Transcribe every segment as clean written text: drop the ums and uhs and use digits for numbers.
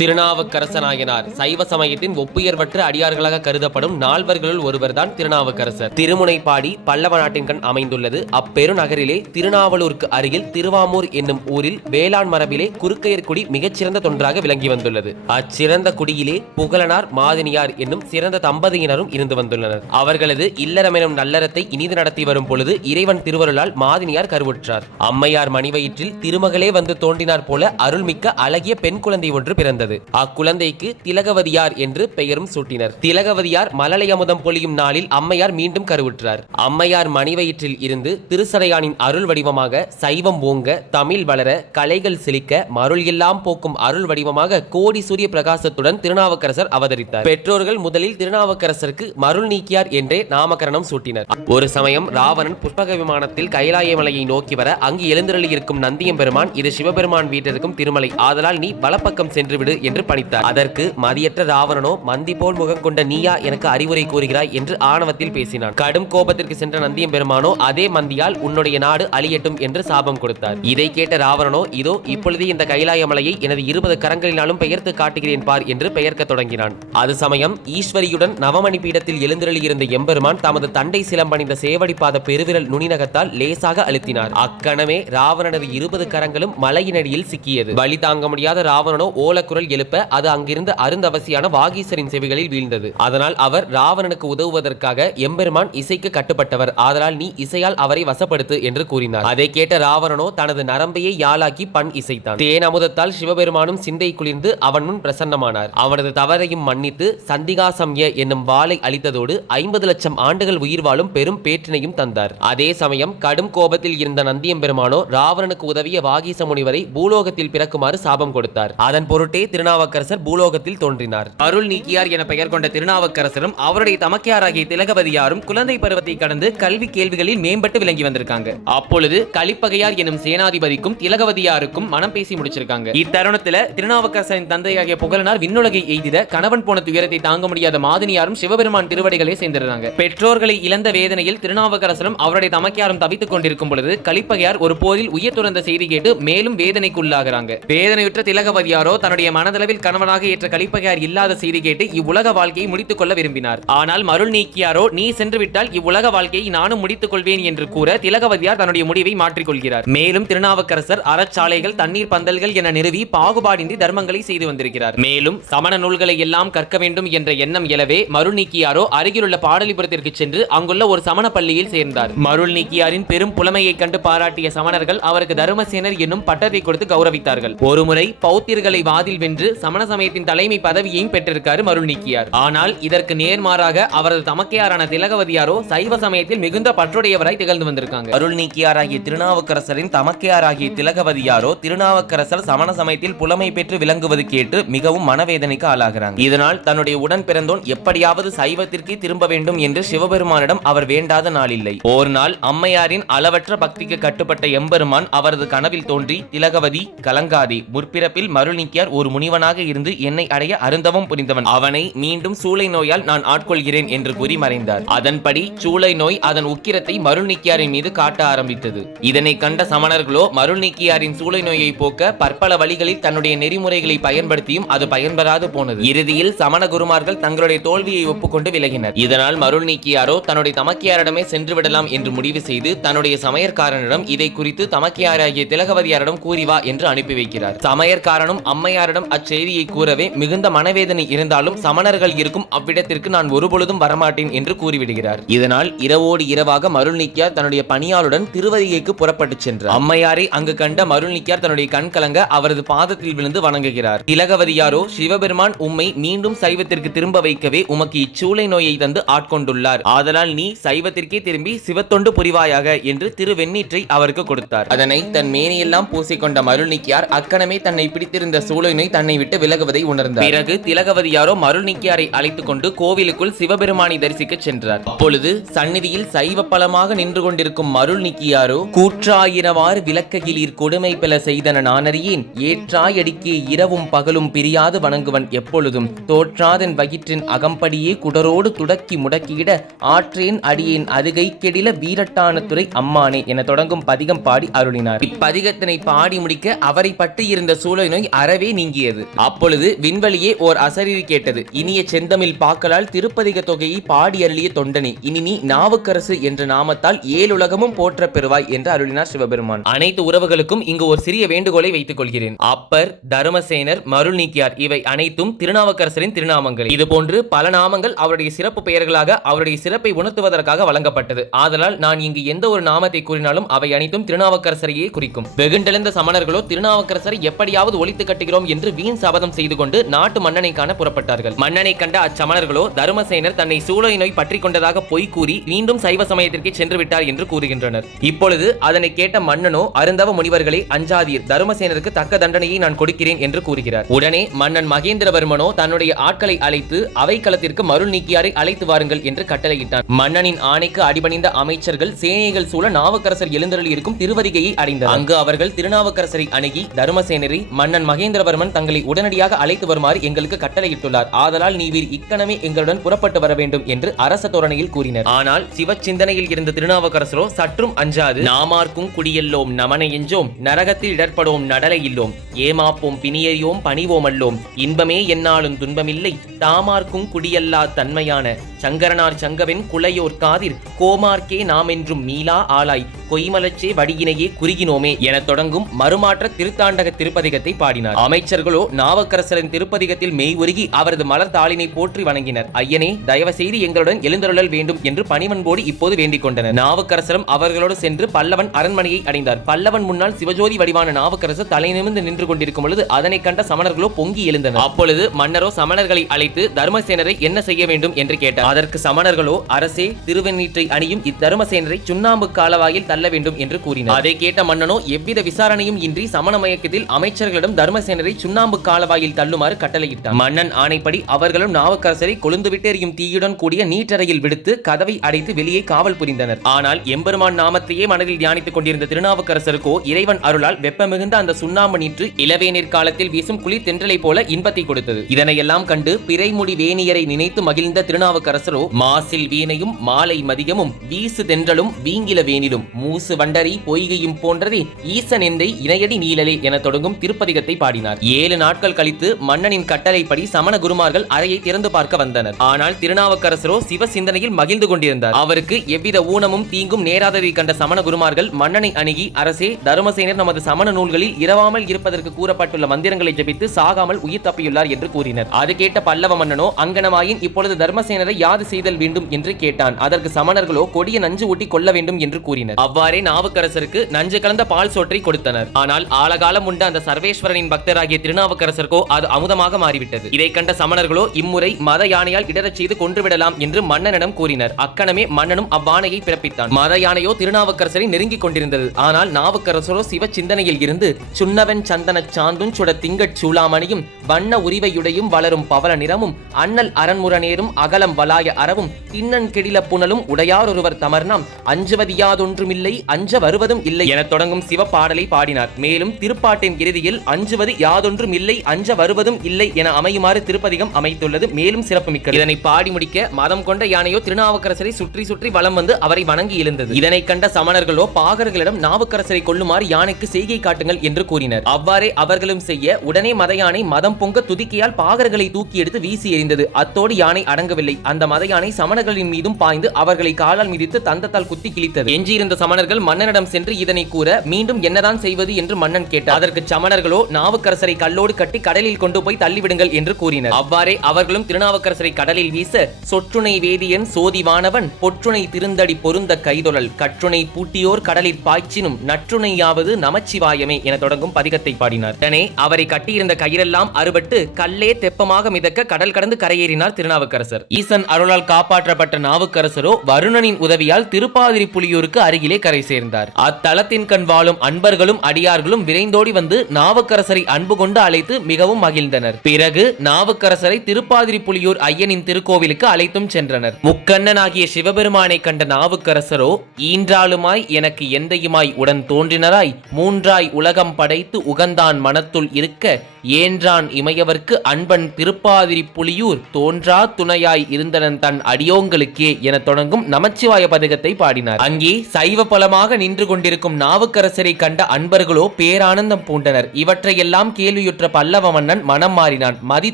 திருநாவுக்கரசனாகினார். சைவ சமயத்தின் ஒப்புயர்வற்ற அடியார்களாக கருதப்படும் நால்வர்களுள் ஒருவர்தான் திருநாவுக்கரசர். திருமுனைப்பாடி பல்லவ நாட்டின் கண் அமைந்துள்ளது. அப்பெருநகரிலே திருநாவலூருக்கு அருகில் திருவாமூர் என்னும் ஊரில் வேளாண் மரபிலே குறுக்கையர்குடி மிகச்சிறந்த தொன்றாக விளங்கி வந்துள்ளது. அச்சிறந்த குடியிலே புகழனார் மாதினியார் என்னும் சிறந்த தம்பதியினரும் இருந்து வந்துள்ளனர். அவர்களது இல்லறமெனும் நல்லறத்தை இனிது நடத்தி வரும் பொழுது இறைவன் திருவருளால் மாதினியார் கருவுற்றார். அம்மையார் மணிவயிற்றில் திருமகளே வந்து தோன்றினார் போல அருள்மிக்க அழகிய பெண் குழந்தை ஒன்று பிறந்தது. அக்குழந்தைக்கு திலகவதியார் என்று பெயரும் சூட்டினர். திலகவதியார் மழலை அமுதம் பொழியும் நாளில் அம்மையார் மீண்டும் கருவுற்றார். அம்மையார் மணிவயிற்றில் இருந்து திருசடையானின் அருள் வடிவமாக சைவம் ஓங்க, தமிழ் வளர, கலைகள் செழிக்க, மருள் எல்லாம் போக்கும் அருள் வடிவமாக கோடி சூரிய பிரகாசத்துடன் திருநாவுக்கரசர் அவதரித்தார். பெற்றோர்கள் முதலில் திருநாவுக்கரசருக்கு மருள் நீக்கியார் என்றே நாமகரணம் சூட்டினர். ஒரு சமயம் ராவணன் புஷ்பக விமானத்தில் கைலாய மலையை நோக்கி வர அங்கு எழுந்தருளி இருக்கும் நந்தியம்பெருமான், இது சிவபெருமான் வீட்டிற்கும் திருமலை, ஆதலால் நீ வலப்பக்கம் சென்று விடு என்று பணித்தார். அதற்கு மதியற்ற ராவணனோ, மந்தி போல் முகம் கொண்ட நீயா எனக்கு அறிவுரை கூறுகிறாய் என்று ஆணவத்தில் பேசினான். கடும் கோபத்திற்கு சென்ற நந்தியம்பெருமானோ, அதே மந்தியால் உன்னுடைய நாடு அழியட்டும் என்று சாபம் கொடுத்தார். இதை கேட்ட ராவணனோ, இதோ இப்பொழுதே இந்த கைலாய மலையை எனது 20 கரங்களினாலும் பெயர்த்து காட்டுகிறேன் பார் என்று பெயர்க்க தொடங்கினான். அது சமயம் ஈஸ்வரியுடன் நவமணி பீடத்தில் எழுந்தருளியிருந்த எம்பெருமான் தமது தண்டை சிலம்பணிந்த சேவடிப்பாத பெருவிரல் நுனிநகத்தால் லேசாக அழுத்தினார். அக்கணமே ராவணனது 20 கரங்களும் மலையினடியில் சிக்கியது. வலி தாங்க முடியாத ராவணனோ ஓலக்குரல் எழுப்ப அது அங்கிருந்த அருந்தவசியான வாகீசரின் செவிகளில் வீழ்ந்தது. அதனால் அவர் ராவணனுக்கு உதவுவதற்காக எம்பெருமான் இசைக்கு கட்டுப்பட்டவர், ஆதலால் நீ இசையால் அவரை வசப்படுத்து என்று கூறினார். அதை கேட்ட ராவணனோ தனது நரம்பையை யாழாக்கி பண் இசைத்தான். தேன் அமுதத்தால் சிவபெருமானும் சிந்தை குளிர்ந்து அவன் முன் பிரசன்னமானார். அவனது தவறையும் மன்னித்து சந்திகாசம்ய என்னும் வாளை அளித்ததோடு 50 லட்சம் ஆண்டுகள் உயிர் வாழும் பெரும் பேற்றினையும் தந்தார். அதே சமயம் கடும் கோபத்தில் இருந்த நந்தியம்பெருமானோ ராவணனுக்கு உதவிய வாகீச முனிவரை பூலோகத்தில் பிறக்குமாறு சாபம் கொடுத்தார். அதன் பொருட்டே திருநாவுக்கரசர் பூலோகத்தில் தோன்றினார். அருள் நீக்கியார் என பெயர் கொண்ட திருநாவுக்கரசரும் அவருடைய தமக்கையாராகிய திலகவதியாரும் குழந்தை பருவத்தை கடந்து கல்வி கேள்விகளில் மேம்பட்டு விளங்கி வந்திருக்காங்க. அப்பொழுது கலிப்பகையார் எனும் சேனாதிபதிக்கும் திலகவதியாருக்கும் மனம் பேசி முடிச்சிருக்காங்க. இத்தருணத்துல திருநாவுக்கரசரின் தந்தையாகிய புகழனார் விண்ணுலகை எய்திட கணவன் போன துயரத்தை தாங்க முடியாத மாதினியாரும் சிவபெருமான் திருவடிகளை சேர்ந்திருந்தாங்க. பெற்றோர்களை இழந்த வேதனையில் திருநாவுக்கரசரும் அவருடைய தமக்கையாரும் தவித்துக் கொண்டிருக்கும் பொழுது கலிப்பகையார் ஒரு போரில் உயிர் துறந்த செய்தி கேட்டு மேலும் வேதனைக்குள்ளாகிறாங்க. வேதனையுற்ற திலகவதியாரோ தன்னுடைய மனதளவில் கணவனாக ஏற்ற கலிப்பகையார் இல்லாத செய்தி கேட்டு இவ்வுலக வாழ்க்கையை முடித்துக் கொள்ள விரும்பினார். ஆனால் மருள் நீக்கியாரோ, நீ சென்று விட்டால் இவ்வுலக வாழ்க்கையை நானும் முடித்துக் கொள்வேன் என்று கூற திலகவதியார் தன்னுடைய முடிவை மாற்றிக் கொள்கிறார். மேலும் திருநாவுக்கரசர் அறச்சாலைகள், தண்ணீர் பந்தல்கள் என நிறுவி பாகுபாடின்றி தர்மங்களை செய்து வந்திருக்கிறார். மேலும் சமண நூல்களை எல்லாம் கற்க வேண்டும் என்ற எண்ணம் எழவே மருள் நீக்கியாரோ அருகிலுள்ள பாடலிபுரத்திற்கு சென்று அங்குள்ள ஒரு சமண பள்ளியில் சேர்ந்தார். மருள் நீக்கியாரின் பெரும் புலமையை கண்டு பாராட்டிய சமணர்கள் அவருக்கு தர்மசேனர் என்னும் பட்டத்தை கொடுத்து கௌரவித்தார்கள். ஒருமுறை பௌத்தியர்களை வாதில் வென்று சமண சமயத்தின் தலைமை பதவியையும் பெற்றிருக்காரு மருள் நீக்கியார். ஆனால் இதற்கு நேர்மாறாக அவரது தமக்கையாரான திலகவதியாரோ சைவ சமயத்தில் மிகுந்த பற்றுடையவராய் திகழ்ந்து வந்திருக்காங்க. அருள் நீக்கியாராகிய திருநாவுக்கரசரின் தமக்கையாராகிய திலகவதியாரோ திருநாவுக்கரசர் சமண சமயத்தில் புலமை பெற்று விளங்குவது கேட்டு மிகவும் மனவேதனைக்கு ஆளாகிறாங்க. இதனால் தன்னுடைய உடன் பிறந்தோன் எப்படியாவது சைவத்திற்கு திரும்ப வேண்டும் என்று சிவபெருமானிடம் அவர் வேண்டாத நாள் இல்லை. ஒரு நாள் அம்மையாரின் அளவற்ற பக்திக்கு கட்டுப்பட்ட எம்பெருமான் அவரது கனவில் தோன்றி, திலகவதி கலங்காதே, முற்பிறப்பில் மருள் நீக்கியார் ஒரு முனிவனாக இருந்து என்னை அடைய அருந்தவம் புரிந்தவன், அவனை மீண்டும் சூளை நோயால் நான் ஆட்கொள்கிறேன் என்று கூறி மறைந்தார். அதன்படி சூளை நோய் அதன் உக்கிரத்தை மருள் நீக்கியாரின் மீது காட்ட ஆரம்பித்தது. இதனை கண்ட சமணர்களோ மருள் நீக்கியாரின் சூளை நோயை போக்க பற்பல வழிகளில் தன்னுடைய நெறிமுறைகளை பயன்படுத்தியும் அது பயன்பெறாது போனது. இறுதியில் சமண குருமார்கள் தங்களுடைய தோல்வியை ஒப்புக்கொண்டு விலகினர். இதனால் மருள் நீக்கியாரோ தன்னுடைய தமக்கையாரிடமே சென்று விடலாம் என்று முடிவு செய்து தன்னுடைய சமையற்காரனிடம் இதை குறித்து தமக்கையாராகிய திலகவதியாரிடம் கூறிவா என்று அனுப்பி வைக்கிறார். சமையற்காரனும் அம்மையாரிடம் அச்செய்தியை கூறவே மிகுந்த மனவேதனை இருந்தாலும் சமணர்கள் இருக்கும் அவ்விடத்திற்கு நான் ஒருபொழுதும் வரமாட்டேன் என்று கூறிவிடுகிறார். இதனால் இரவோடு இரவாக மருள் நீக்கியார் தன்னுடைய பணியாளுடன் திருவதிகைக்கு புறப்பட்டு சென்றார். அம்மையாரை அங்கு கண்ட மருள் நீக்கியார் தன்னுடைய கண் கலங்க அவரது பாதத்தில் விழுந்து வணங்குகிறார். திலகவதியாரோ, சிவபெருமான் உம்மை மீண்டும் சைவத்திற்கு திரும்ப வைக்கவே உமக்கு இச்சூளை நோயை தந்து ஆட்கொண்டுள்ளார், ஆதலால் நீ சைவத்திற்கே திரும்பி சிவத்தொண்டு புரிவாயாக என்று திருவெண்ணீற்றை அவருக்கு கொடுத்தார். அதனை தன் மேனியெல்லாம் பூசிக்கொண்ட மருள் நீக்கியார் அக்கணமே தன்னை பிடித்திருந்த சூளை நோய் தன்னை விட்டு விலகுவதை உணர்ந்தார். பிறகு திலகவதியாரோ மருள் நீக்கியாரை அழைத்துக் கொண்டு கோவிலுக்குள் சிவபெருமானை தரிசிக்க சென்றார். அப்பொழுது சந்நிதியில் சைவ பலமாக நின்று கொண்டிருக்கும் மருள் நீக்கியாரோ, கூற்றாயிரவாறு விளக்ககிலீர் கொடுமை பெல செய்தன நானறியேன், ஏற்றாயடிக்கே இரவும் பகலும் பிரியாது வணங்குவன் எப்பொழுதும், தோற்றாதன் வகிற்றின் அகம்படியே குடரோடு துடக்கி முடக்கியிட ஆற்றேன் அடியேன் அதுகை கெடில வீரட்டான துறை அம்மானே என தொடங்கும் பதிகம் பாடி அருளினார். இப்பதிகத்தினை பாடி முடிக்க அவரை பற்றி இருந்த சூளை நோய் அறவே நீங்கியது. விளங்கியது. அப்பொழுது விண்வெளியே ஓர் அசரீரி கேட்டது. இனிய செந்தமிழ் பாக்களால் திருப்பதிக தொகையை பாடி அருளிய தொண்டனே, இனி நீ நாவுக்கரசு என்ற நாமத்தால் ஏழுலகமும் போற்ற பெறுவாய் என்று அருளினார் சிவபெருமான். அனைத்து உறவுகளுக்கும் இங்கு ஒரு சிறிய வேண்டுகோளை வைத்துக் கொள்கிறேன். அப்பர், தருமசேனர், மருள் நீக்கியார் இவை அனைத்தும் திருநாவுக்கரசரின் திருநாமங்கள். இதுபோன்று பல நாமங்கள் அவருடைய சிறப்பு பெயர்களாக அவருடைய சிறப்பை உணர்த்துவதற்காக வழங்கப்பட்டது. ஆதலால் நான் இங்கு எந்த ஒரு நாமத்தை கூறினாலும் அவை அனைத்தும் திருநாவுக்கரசரையே குறிக்கும். வெகுண்டெழுந்த சமணர்களோ திருநாவுக்கரசரை எப்படியாவது ஒழித்து கட்டுகிறோம் என்று வீண் சபதம் செய்து கொண்டு நாட்டு மன்னனை காண புறப்பட்டார்கள். மன்னனை கண்ட அச்சமணர்களோ தருமசேனர் தன்னை சூளை நோய் பற்றி கொண்டதாக பொய் கூறி மீண்டும் சைவ சமயத்திற்கு சென்று விட்டார் என்று கூறுகின்றனர். இப்பொழுது அதனை கேட்ட மன்னனோ, அருந்தவ முனிவர்களே அஞ்சாதீர், தருமசேனருக்கு தக்க தண்டனையை நான் கொடுக்கிறேன் என்று கூறுகிறார். உடனே மன்னன் மகேந்திரவர்மனோ தன்னுடைய ஆட்களை அழைத்து அவைக்களத்திற்கு மருள் நீக்கியாரை அழைத்து வாருங்கள் என்று கட்டளையிட்டான். மன்னனின் ஆணைக்கு அடிபணிந்த அமைச்சர்கள் சேனைகள் சூழ நாவுக்கரசர் எழுந்தருளி இருக்கும் திருவதிகையை அடைந்தனர். அங்கு அவர்கள் திருநாவுக்கரசரை அணுகி, தருமசேனரை மன்னன் மகேந்திரவர்மன் தங்களை உடனடியாக அழைத்து வருமாறு எங்களுக்கு கட்டளையிட்டுள்ளார். ஆதலால் நீவீர் இக்கணமே எங்களுடன் புறப்பட்டு வர வேண்டும் என்று அரச தோரணையில் கூறினர். ஆனால் சிவ சிந்தனையில் இருந்த திருநாவுக்கரசரோ சற்றும் அஞ்சாது, நாமார்க்கும் குடியெல்லோம் நமனை எஞ்சோம், நரகத்தில் இடர்படோம் நடலை இல்லோம், ஏமாப்போம் பிணியறியோம் பணிவோம் அல்லோம், இன்பமே என்னாலும் துன்பமில்லை, தாமார்க்கும் குடியல்லா தன்மையான சங்கரனார் சங்கவென் குலையோர் காதிர் கோமார்க்கே நாம் என்றும் மீளா ஆளாய் கொய்மலச்சே வடியினையே குறுகினோமே என தொடங்கும் மறுமாற்ற திருத்தாண்டக திருப்பதிகத்தை பாடினார். அமைச்சர்களோ நாவுக்கரசரின் திருப்பதிகத்தில் மெய் உருகி அவரது மலர் தாளினை போற்றி வணங்கினர். ஐயனே, தயவு செய்து எங்களுடன் எழுந்தருளல் வேண்டும் என்று பணிவன்போடு இப்போது வேண்டிக் கொண்டனர். நாவுக்கரசரும் அவர்களோடு சென்று பல்லவன் அரண்மனையை அடைந்தார். பல்லவன் முன்னால் சிவஜோதி வடிவான நாவுக்கரசர் தலை நிமிர்ந்து நின்று கொண்டிருக்கும் பொழுது அதனை கண்ட சமணர்களோ பொங்கி எழுந்தனர். அப்பொழுது மன்னரோ சமணர்களை அழைத்து தர்மசேனரை என்ன செய்ய வேண்டும் என்று கேட்டார். அதற்கு சமணர்களோ, அரசே, திருவெண்ணீற்றை அணியும் இத்தருமசேனரை சுண்ணாம்பு காலவாயில் தள்ள வேண்டும் என்று கூறினார். அதை கேட்ட மன்னனோ எவ்வித விசாரணையும் இன்றி சமண மயக்கத்தில் அமைச்சர்களிடம் தர்மசேனரை சுண்ணாம்பு காலவாயில் தள்ளுமாறு கட்டளையிட்டார். மன்னன் ஆணைப்படி அவர்களும் நாவுக்கரசரை கொழுந்துவிட்டு எரியும் தீயுடன் கூடிய நீற்றறையில் விடுத்து கதவை அடைத்து வெளியே காவல் புரிந்தனர். ஆனால் எம்பெருமான் நாமத்தையே மனதில் தியானித்துக் கொண்டிருந்த திருநாவுக்கரசருக்கோ இறைவன் அருளால் வெப்பமிகுந்த அந்த சுண்ணாம்பு நீற்று இளவேநீர் காலத்தில் வீசும் குளிர் தென்றலை போல இன்பத்தை கொடுத்தது. இதனையெல்லாம் கண்டு பிறைமுடி வேணியரை நினைத்து மகிழ்ந்த திருநாவுக்கரசரோ, மாசில் வீணையும் மாலை மதியமும் வீசு தென்றலும் வீங்கில வேணிலும் மூசு வண்டரி பொய்கையும் போன்றதே ஈசன் எந்தை இணையடி நீலலே என தொடங்கும் திருப்பதிகத்தை பாடினார். 7 நாட்கள் கழித்து மன்னனின் கட்டளைப்படி சமண குருமார்கள் அறையை திறந்து பார்க்க வந்தனர். ஆனால் திருநாவுக்கரசரோ சிவ சிந்தனையில் மகிழ்ந்து கொண்டிருந்தார். அவருக்கு எவ்வித ஊனமும் தீங்கும் நேராததை கண்ட சமண குருமார்கள் மன்னனை அணுகி, அரசே, தருமசேனர் நமது சமண நூல்களில் இரவாமல் இருப்பதற்கு கூறப்பட்டுள்ள மந்திரங்களை ஜபித்து சாகாமல் உயிர் தப்பியுள்ளார் என்று கூறினர். அது கேட்ட பல்லவ மன்னனோ, அங்கனமாயின் இப்பொழுது தர்மசேனரை யாது செய்தல் வேண்டும் என்று கேட்டான். அதற்கு சமணர்களோ கொடிய நஞ்சு ஊட்டி கொள்ள வேண்டும் என்று கூறினர். அவ்வாறே நாவுக்கரசருக்கு நஞ்சு கலந்த பால் சோற்றை கொடுத்தனர். ஆனால் ஆலகாலம் உண்ட அந்த சர்வேஸ்வரனின் பக்தராகிய திருநாவுக்கரசருக்கோ அது அமுதமாக மாறிவிட்டது. இதை கண்ட சமணர்களோ இம்முறை மத யானையால் இடரச் செய்து கொன்றுவிடலாம் என்று மன்னனிடம் கூறினர். அக்கணமே மன்னனும் அவ்வாணையை பிறப்பித்தான். மத யானையோ திருநாவுக்கரசரை நெருங்கிக் கொண்டிருந்தது. ஆனால் நாவுக்கரசரோ சிவ சிந்தனையில் இருந்து சுண்ணவன் சந்தன சாந்தும் சுட திங்கட் சூளாமணியும் வண்ண உரிவையுடையும் வளரும் பவள நிறமும் அண்ணல் அரண்முரநேரும் அகலம் வலாய அறவும் திண்ணன் கெடில புனலும் உடையார் ஒருவர் தமர்னாம் அஞ்சுவது யாதொன்றுமில்லை அஞ்ச வருவதும் இல்லை என தொடங்கும் சிவ பாடலை பாடினார். மேலும் திருப்பாட்டின் இறுதியில் அஞ்சுவது யாதொன்றும் இல்லை அஞ்ச வருவதும் இல்லை என அமையுமாறு திருப்பதிகம் அமைத்துள்ளது மேலும் சிறப்புமிக்கது. இதனை பாடி முடிக்க மதம் கொண்ட யானையோ திருநாவுக்கரசரை சுற்றி சுற்றி வலம் வந்து அவரை வணங்கி எழுந்தது. இதனை கண்ட சமணர்களோ பாகர்களிடம் நாவுக்கரசரை கொல்லுமாறு யானைக்கு செய்கை காட்டுங்கள் என்று கூறினர். அவ்வாறே அவர்களும் செய்ய உடனே மத யானை மதம் பொங்க துதிக்கையால் பாகர்களை தூக்கி எடுத்து வீசி எறிந்தது. அத்தோடு யானை அடங்கவில்லை. அந்த மத யானை சமணர்களின் மீதும் பாய்ந்து அவர்களை காலால் மிதித்து தந்தத்தால் குத்தி கிழித்தது. எஞ்சியிருந்த சமணர்கள் மன்னனிடம் சென்று இதனை கூற மீண்டும் என்னதான் செய்வது என்று மன்னன் கேட்டார். அதற்கு சமணர்களோ நாவுக்கரசரை கல்லோடு கட்டி கடலில் கொண்டு போய் தள்ளிவிடுங்கள் என்று கூறினர். அவ்வாறே அவர்களும் திருநாவுக்கரசரை கடலில் வீச சொற்றுணை வேதியன் சோதிவானவன் பொற்றுணை திருந்தடி பொருந்த கைதொழல் கற்றுணை பூட்டியோர் கடலில் பாய்ச்சினும் நற்றுணையாவது நமச்சிவாயமே என தொடங்கும் பதிகத்தை பாடினார். உடனே அவரை கட்டியிருந்த கயிறெல்லாம் அறுபட்டு கல்லே தெப்பமாக மிதக்க கடல் கடந்து கரையேறினார் திருநாவுக்கரசர். ஈசன் அருளால் காப்பாற்றப்பட்ட நாவுக்கரசரோ வருணனின் உதவியால் திருப்பாதிரி புலியூருக்கு அருகிலே கரை சேர்ந்தார். அத்தலத்தின் கண் வாழும் அன்பர்களும் அடியார்களும் விரைந்தோடி வந்து நாவுக்கரசரை அன்பு கொண்டு அழைத்து மிகவும் மகிழ்ந்தனர். பிறகு நாவுக்கரசரை திருப்பாதிரி புலியூர் ஐயனின் திருக்கோவிலுக்கு அழைத்தும் சென்றனர். முக்கண்ணனாகிய சிவபெருமானை கண்ட நாவுக்கரசரோ, ஈன்றாளுமாய் எனக்கு எந்தையுமாய் உடன் தோன்றினராய் மூன்றாய் உலகம் படைத்து உகந்தான் மனத்துள் இருக்க ஏன்றான் இமையவர்க்கு அன்பன் திருப்பாதிரி புலியூர் தோன்றா துணையாய் இருந்தனன் தன் அடியோங்களுக்கே என தொடங்கும் நமச்சிவாய பதிகத்தை பாடினார். அங்கே சைவ பலமாக நின்று கொண்டிருக்கும் நாவுக்கரசரை கண்ட அன்பர்களோ பேரானந்தம் பூண்டனர். இவற்றையெல்லாம் கேள்வியுற்ற தோல்வியுற்ற பல்லவ மன்னன் மனம் மாறினான், மதி